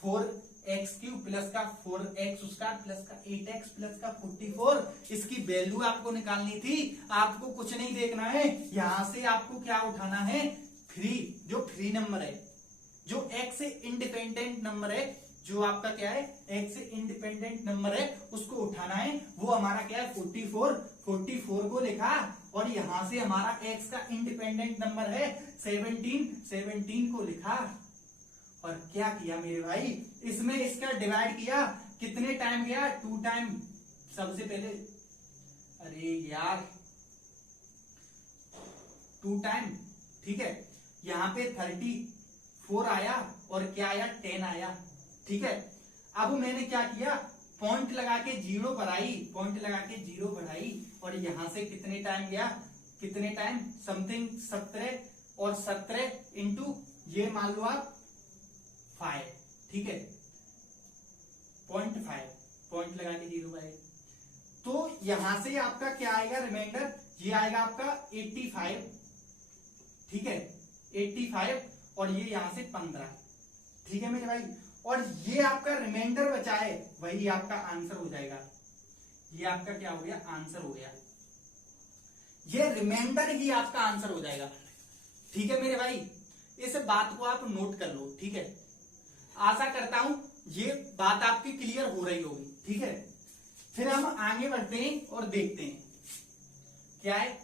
4x क्यूब प्लस का 4x स्क्वायर प्लस का 8x प्लस का 44, इसकी वैल्यू आपको निकालनी थी। आपको कुछ नहीं देखना है, यहां से आपको क्या उठाना है, फ्री, जो फ्री नंबर है, जो x से इंडिपेंडेंट नंबर है, जो आपका क्या है x से इंडिपेंडेंट नंबर है, उसको उठाना है। वो हमारा क्या है 44 को लिखा और यहां से हमारा x का इंडिपेंडेंट नंबर है 17 को लिखा। और क्या किया मेरे भाई, इसमें इसका डिवाइड किया, कितने टाइम गया, 2 टाइम। सबसे पहले, अरे यार 2 टाइम, ठीक है। यहाँ पे 34 आया और क्या आया, 10 आया, ठीक है। अब मैंने क्या किया, पॉइंट लगा के 0 बढ़ाई, पॉइंट लगा के 0 बढ़ाई और यहां से कितने टाइम गया, कितने टाइम, समथिंग 17 और 17 इंटू ये मान लो आप 5, ठीक है, 0.5, पॉइंट लगा के 0 बढ़ाई। तो यहां से आपका क्या आएगा रिमाइंडर, ये आएगा आपका 85, ठीक है, 85 और ये यहां से 15, ठीक है मेरे भाई। और ये आपका रिमाइंडर बचा है, वही आपका आंसर हो जाएगा। ये आपका क्या हो गया, आंसर हो गया। ये रिमाइंडर ही आपका आंसर हो जाएगा, ठीक है मेरे भाई। इस बात को आप नोट कर लो, ठीक है। आशा करता हूं ये बात आपकी क्लियर हो रही होगी, ठीक है। फिर हम आगे बढ़ते हैं और देखते हैं क्या है।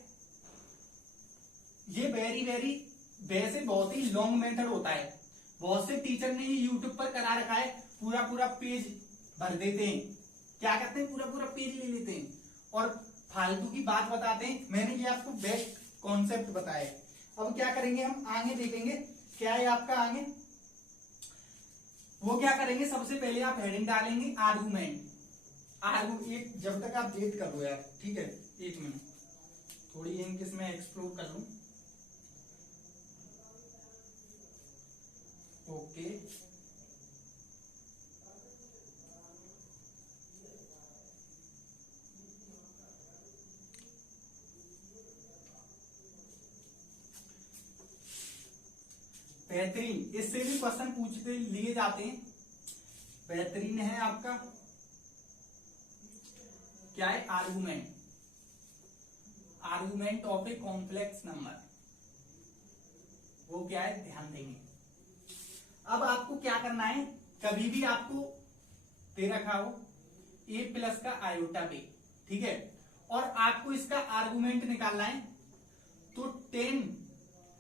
ये वेरी वैसे बहुत ही लॉन्ग मेथड होता है। बहुत से टीचर ने ये यूट्यूब पर करा रखा है, पूरा पेज भर देते हैं। क्या करते हैं, पूरा पेज ले लेते हैं और फालतू की बात बताते हैं। मैंने ये आपको बेस्ट कॉन्सेप्ट बताया। अब क्या करेंगे, हम आगे देखेंगे क्या है आपका आगे। वो क्या करेंगे, सबसे पहले आप हेडिंग डालेंगे आर्गुमेंट। एक जब तक आप वेट कर लो यार, ठीक है, 1 मिनट, थोड़ी इंक इसमें एक्सप्लोर कर लूं। ओके, बेहतरीन, इससे भी क्वेश्चन पूछते लिए जाते हैं। बेहतरीन है आपका क्या है, argument of a complex number. वो क्या है, ध्यान देंगे। अब आपको क्या करना है, कभी भी आपको दे रखा हो a प्लस का आयोटा b, ठीक है, और आपको इसका आर्गुमेंट निकालना है, तो 10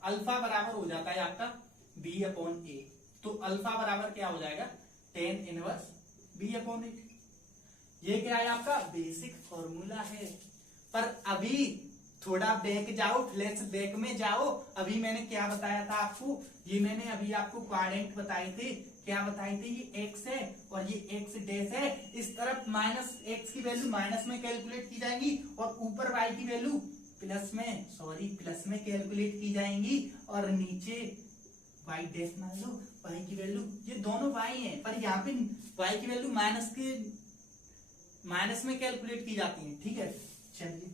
अल्फा बराबर हो जाता है आपका b अपॉन a। तो अल्फा बराबर क्या हो जाएगा, 10 इनवर्स b अपॉन a। ये क्या है आपका बेसिक फॉर्मूला है। पर अभी थोड़ा बैक जाओ, फ्लैश बैक में जाओ। अभी मैंने क्या बताया था आपको, ये मैंने अभी आपको क्वाड्रेंट बताए थे। क्या बताए थे, ये x है और ये x डैश है। इस तरफ माइनस x की वैल्यू माइनस में कैलकुलेट की जाएंगी और ऊपर y की वैल्यू प्लस में कैलकुलेट की जाएंगी और नीचे y डैश मान लो, y की वैल्यू, ये दोनों y है, पर यहाँ पे y की वैल्यू माइनस में कैलकुलेट की जाती है, ठीक है। चलिए,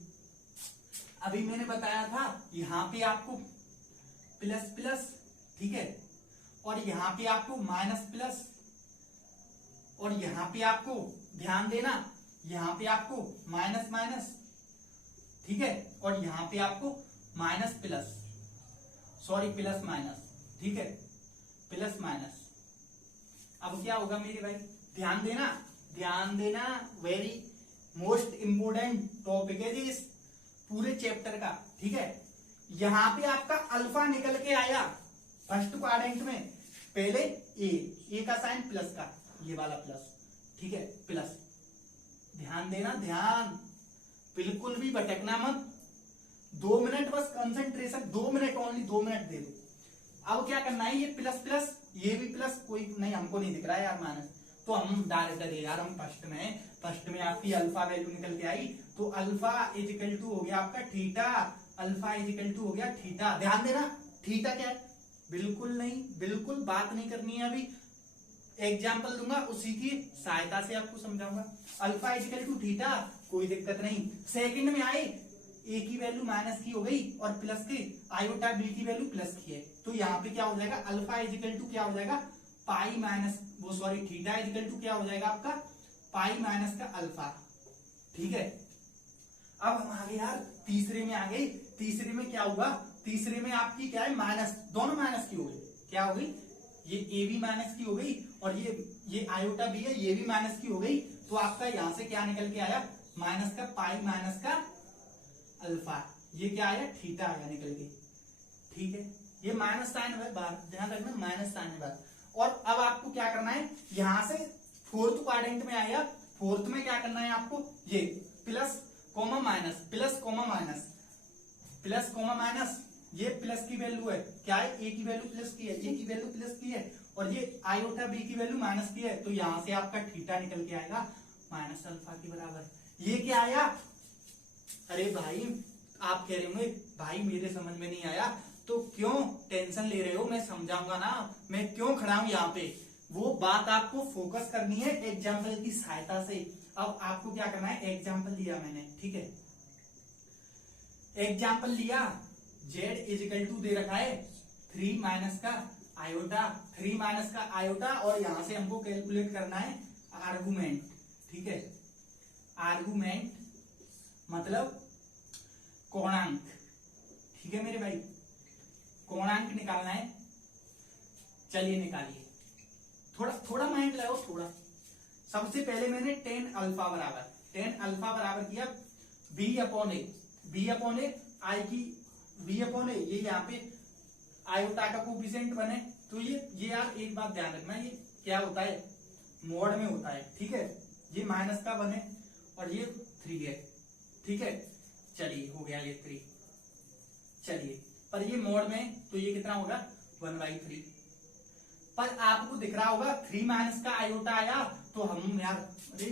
अभी मैंने बताया था यहाँ पे आपको प्लस, ठीक है, और यहाँ पे आपको माइनस प्लस, और यहाँ पे आपको ध्यान देना, यहाँ पे आपको माइनस माइनस, ठीक है, और यहाँ पे आपको minus plus, sorry plus minus, ठीक है, प्लस माइनस। अब क्या होगा मेरे भाई, ध्यान देना, ध्यान देना, वेरी मोस्ट इंपोर्टेंट टॉपिक है जी इस पूरे चैप्टर का, ठीक है। यहां पे आपका अल्फा निकल के आया फर्स्ट क्वाड्रेंट में, पहले ए का साइन प्लस का, ये वाला प्लस, ठीक है, प्लस। ध्यान देना, ध्यान, बिल्कुल भी भटकना मत। 2 मिनट बस कंसंट्रेशन, 2 मिनट, ओनली 2 मिनट दे दो। अब क्या करना है, ये प्लस प्लस, ये भी प्लस, कोई नहीं, हमको नहीं दिख रहा है यार माइनस, तो हम डायरेक्ट दे यार, हम फर्स्ट में आपकी अल्फा वैल्यू निकल के आई, तो अल्फा इज इक्वल टू हो गया आपका theta, alpha is equal to हो गया थीटा। ध्यान देना, थीटा क्या है, बिल्कुल नहीं, बिल्कुल बात नहीं करनी है अभी, एग्जाम्पल दूंगा उसी की सहायता से आपको समझाऊंगा। Alpha is equal to theta, कोई दिक्कत नहीं। सेकंड में आए, ए की वैल्यू माइनस की हो गई और प्लस की, आयोटा बी की वैल्यू प्लस की है, तो यहाँ पे क्या हो जाएगा, अल्फा इज इक्वल टू क्या हो जाएगा, पाई माइनस, वो sorry theta is equal to क्या हो जाएगा आपका, पाई माइनस का अल्फा, ठीक है। अब हम आगे यार तीसरे में आ गए, तीसरे में क्या हुआ, तीसरे में आपकी क्या है, माइनस, दोनों माइनस की हो गई, क्या हो गई, ये ए भी माइनस की हो गई और ये आयोटा भी है, ये भी माइनस की हो गई, तो आपका यहां से क्या निकल के आया, माइनस का पाई माइनस का अल्फा, ये क्या आया, थीटा आया निकल के, ठीक है। ये माइनस साइन है बाहर, ध्यान रखना माइनस साइन है बाहर। और अब आपको क्या करना है, यहां से फोर्थ क्वाड्रेंट में आया, फोर्थ में क्या करना है आपको, ये plus comma minus, plus comma minus, plus comma minus, ये प्लस की वैल्यू है, क्या है, ए की वैल्यू प्लस की है, ए की वैल्यू प्लस की है, और ये आयोटा बी की वैल्यू माइनस की है, तो यहां से आपका थीटा निकल के आएगा माइनस अल्फा के बराबर। ये क्या आया, अरे भाई आप कह रहे होंगे भाई मेरे समझ में नहीं आया, तो क्यों टेंशन ले रहे हो, मैं समझाऊंगा ना, मैं क्यों खड़ा हूं यहाँ पे, वो बात आपको फोकस करनी है एग्जाम्पल की सहायता से। अब आपको क्या करना है, एग्जाम्पल लिया मैंने, ठीक है, एग्जाम्पल लिया, जेड इज इक्वल टू दे रखा है 3 माइनस का आयोटा, 3 माइनस का आयोटा, और यहां से हमको कैलकुलेट करना है आर्गुमेंट, ठीक है, आर्गुमेंट मतलब कोणांक, ठीक है मेरे भाई, कोणांक निकालना है। चलिए निकालिए, थोड़ा थोड़ा माइंड लगाओ थोड़ा। सबसे पहले मैंने टेन अल्फा बराबर किया बी अपॉन ए, आई की बी अपॉन ए, ये यहाँ पे आयोटा का कोफिशिएंट बने, तो ये यार एक बात ध्यान रखना, ये क्या होता है, मोड में होता है, ठीक है, ये माइनस का बने और ये 3 है, ठीक है, चलिए हो गया ये 3, चलिए, पर ये मोड में तो ये कितना होगा 1/3, पर आपको दिख रहा होगा 3 माइनस का आयोटा आया, तो हम यार अरे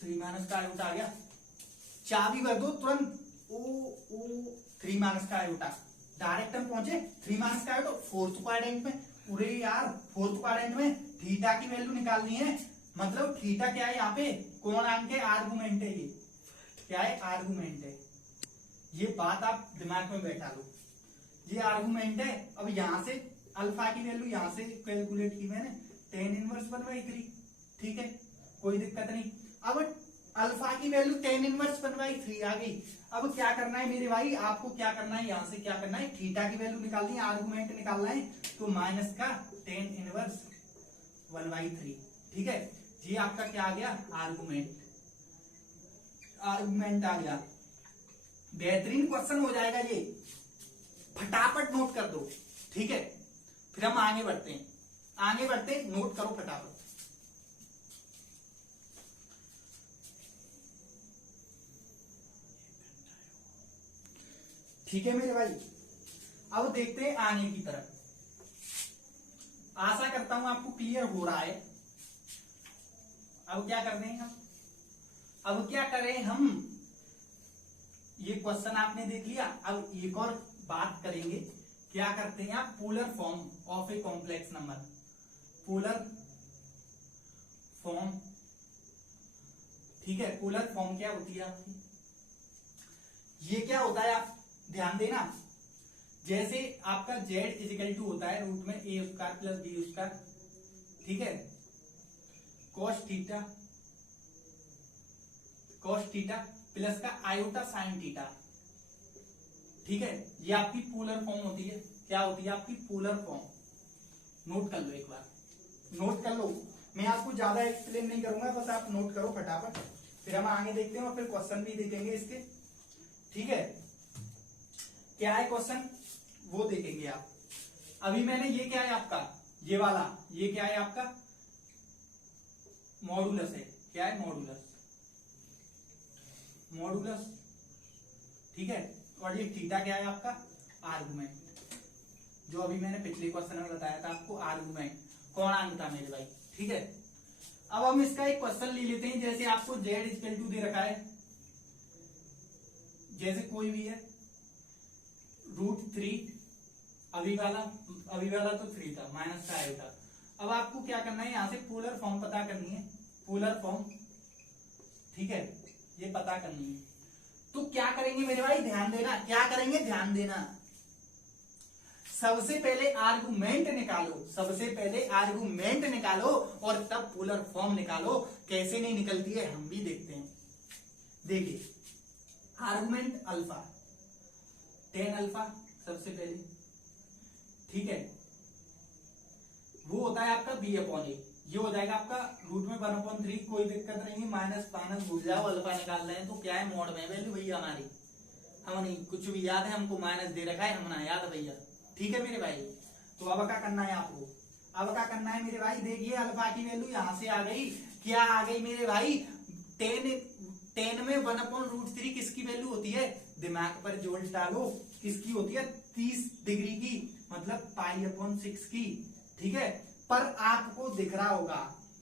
3 माइनस का आयोटा आ गया, चाबी भर दो तुरंत, ओ 3 माइनस का आयोटा, डायरेक्ट हम पहुंचे 3 माइनस का आयोटा फोर्थ क्वाड्रेंट में, पूरे यार फोर्थ क्वाड्रेंट में थीटा की वैल्यू निकालनी है, मतलब थीटा क्या है यहाँ पे, कोणांक के आर्गुमेंट है, ये क्या है, आर्गुमेंट है, ये बात आप दिमाग में बैठा लो, ये आर्गुमेंट है। अब यहां से अल्फा की वैल्यू यहां से कैलकुलेट की मैंने, tan इनवर्स 1/3, ठीक है, कोई दिक्कत नहीं। अब अल्फा की वैल्यू tan इनवर्स 1/3 आ गई, अब क्या करना है मेरे भाई, आपको क्या करना है, यहां से क्या करना है, थीटा की वैल्यू निकालनी है, आर्गुमेंट निकालना है, तो माइनस का tan इनवर्स 1/3, ठीक है, ये आपका क्या आ गया, आर्गुमेंट आ गया। बेहतरीन क्वेश्चन हो जाएगा ये, फटाफट नोट कर दो, ठीक है, फिर हम आगे बढ़ते हैं, नोट करो फटाफट। ठीक है मेरे भाई, अब देखते हैं आगे की तरफ, आशा करता हूं आपको क्लियर हो रहा है। अब क्या करते हैं हम, अब क्या करें हम, ये क्वेश्चन आपने देख लिया, अब एक और बात करेंगे, क्या करते हैं आप, polar form of a complex number, polar form, ठीक है, पोलर फॉर्म क्या होती है आपकी, ये क्या होता है, आप ध्यान देना, जैसे आपका z इजिकल टू होता है रूट में a square plus B square, ठीक है, cos थीटा प्लस का आयोटा साइन थीटा, ठीक है, ये आपकी पोलर फॉर्म होती है। क्या होती है आपकी पोलर फॉर्म। नोट कर लो, एक बार नोट कर लो, मैं आपको ज्यादा एक्सप्लेन नहीं करूंगा, बस आप नोट करो फटाफट, फिर हम आगे देखते हैं और फिर क्वेश्चन भी देखेंगे इसके, ठीक है। क्या है क्वेश्चन वो देखेंगे आप। अभी मैंने ये क्या है आपका, ये वाला, ये क्या है आपका मॉडुलस है। क्या है मॉडुलस, मॉडुलस, ठीक है। और ये थीटा क्या है आपका आर्गुमेंट, जो अभी मैंने पिछले क्वेश्चन में बताया था आपको, आर्गुमेंट कोणांक था मेरे भाई, ठीक है। अब हम इसका एक क्वेश्चन ले लेते हैं। जैसे आपको z इक्वल टू दे रखा है, जैसे कोई भी है √3, अभी वाला तो 3 था, माइनस का आया था। अब आपको क्या करना है, यहां से पोलर फॉर्म पता करनी है, पोलर फॉर्म, ठीक है, ये पता करनी है। तो क्या करेंगे मेरे भाई, ध्यान देना, क्या करेंगे ध्यान देना। सबसे पहले आर्गुमेंट निकालो, सबसे पहले आर्गुमेंट निकालो और तब पोलर फॉर्म निकालो। कैसे नहीं निकलती है हम भी देखते हैं। देखिए आर्गुमेंट अल्फा, टेन अल्फा सबसे पहले, ठीक है, वो होता है आपका b/a, ये हो जाएगा आपका रूट में 1/3, कोई दिक्कत नहीं है, माइनस माइनस भूल जाओ, अल्फा निकाल रहे हैं तो क्या है मोड में वैल्यू भैया हमारी, हम नहीं कुछ भी याद है, हमको माइनस दे रखा है, हम ना याद भैया, ठीक है मेरे भाई। तो अब क्या करना है आपको, अब क्या करना है मेरे भाई, देखिए अल्फा की वैल्यू यहां से आ गई, क्या आ गई मेरे भाई, 10 में 1/√3 किसकी वैल्यू होती है, दिमाग पर जोड़ डालो, किसकी होती है 30 डिग्री की, मतलब π/6 की, ठीक है। पर आपको दिख रहा होगा,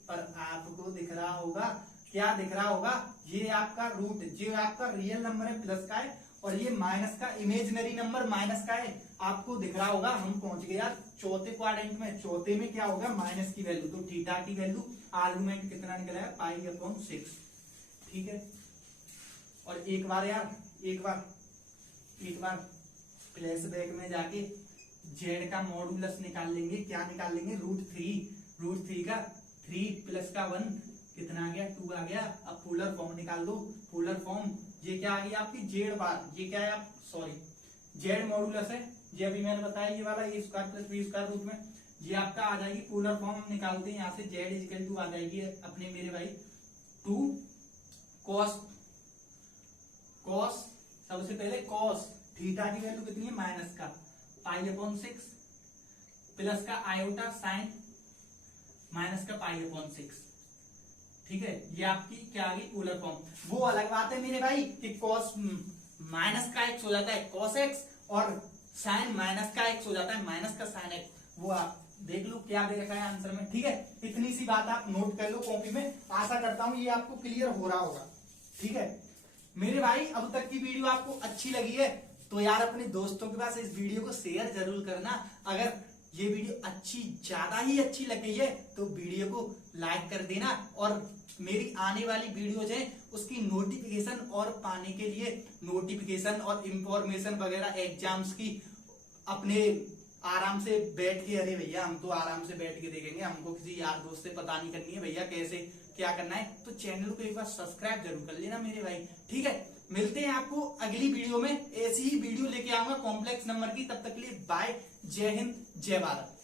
पर आपको दिख रहा होगा, क्या दिख रहा होगा, ये आपका रूट, जो आपका रियल नंबर है प्लस का है और ये माइनस का इमेजिनरी नंबर माइनस का है, आपको दिख रहा होगा। हम पहुंच गए यार चौथे क्वाड्रेंट में, चौथे में क्या होगा माइनस की वैल्यू, तो थीटा की वैल्यू आर्गुमेंट कितना निकला है π/6, ठीक है। और एक बार यार एक बार फ्लैशबैक में जाके जेड का मॉडुलस निकाल लेंगे। क्या निकाल लेंगे, √3 का 3 प्लस का 1 कितना आ गया 2 आ गया। अब पोलर फॉर्म निकाल दो, पोलर फॉर्म ये क्या आ गई आपकी जेड बार, ये क्या है आप सॉरी जेड मॉडुलस है, ये अभी मैंने बताया ये वाला a square plus B square root में, ये आपका आ जाएगी पोलर फॉर्म। हम निकालते हैं यहाँ से जेड इक्वल टू आ जाएगी अपने मेरे भाई 2 cos, सबसे पहले cos थीटा की वैल्यू कितनी है माइनस का π/6 प्लस का आयोटा साइन माइनस का π/6, ठीक है। ये आपकी क्या आ गई पोलर फॉर्म। वो अलग बात है मेरे भाई कि cos माइनस का x हो जाता है cos x और साइन माइनस का x हो जाता है माइनस का साइन x, वो आप देख लो क्या दे रखा है आंसर में, ठीक है। इतनी सी बात आप नोट कर लो कॉपी में, आशा करता हूं ये आपको क्लियर हो रहा होगा, ठीक है मेरे भाई। अब तक की वीडियो आपको अच्छी लगी है तो यार अपने दोस्तों के पास इस वीडियो को शेयर जरूर करना। अगर ये वीडियो अच्छी ज्यादा ही अच्छी लगी है तो वीडियो को लाइक कर देना, और मेरी आने वाली वीडियोज है उसकी नोटिफिकेशन और पाने के लिए, नोटिफिकेशन और इंफॉर्मेशन वगैरह एग्जाम्स की अपने आराम से बैठ के, अरे भैया हम तो आराम से बैठ के देखेंगे, हमको किसी यार दोस्त से पता नहीं करनी है भैया कैसे क्या करना है, तो चैनल को एक बार सब्सक्राइब जरूर कर लेना मेरे भाई, ठीक है। मिलते हैं आपको अगली वीडियो में, ऐसी ही वीडियो लेके आऊंगा कॉम्प्लेक्स नंबर की। तब तक के लिए बाय, जय हिंद, जय भारत।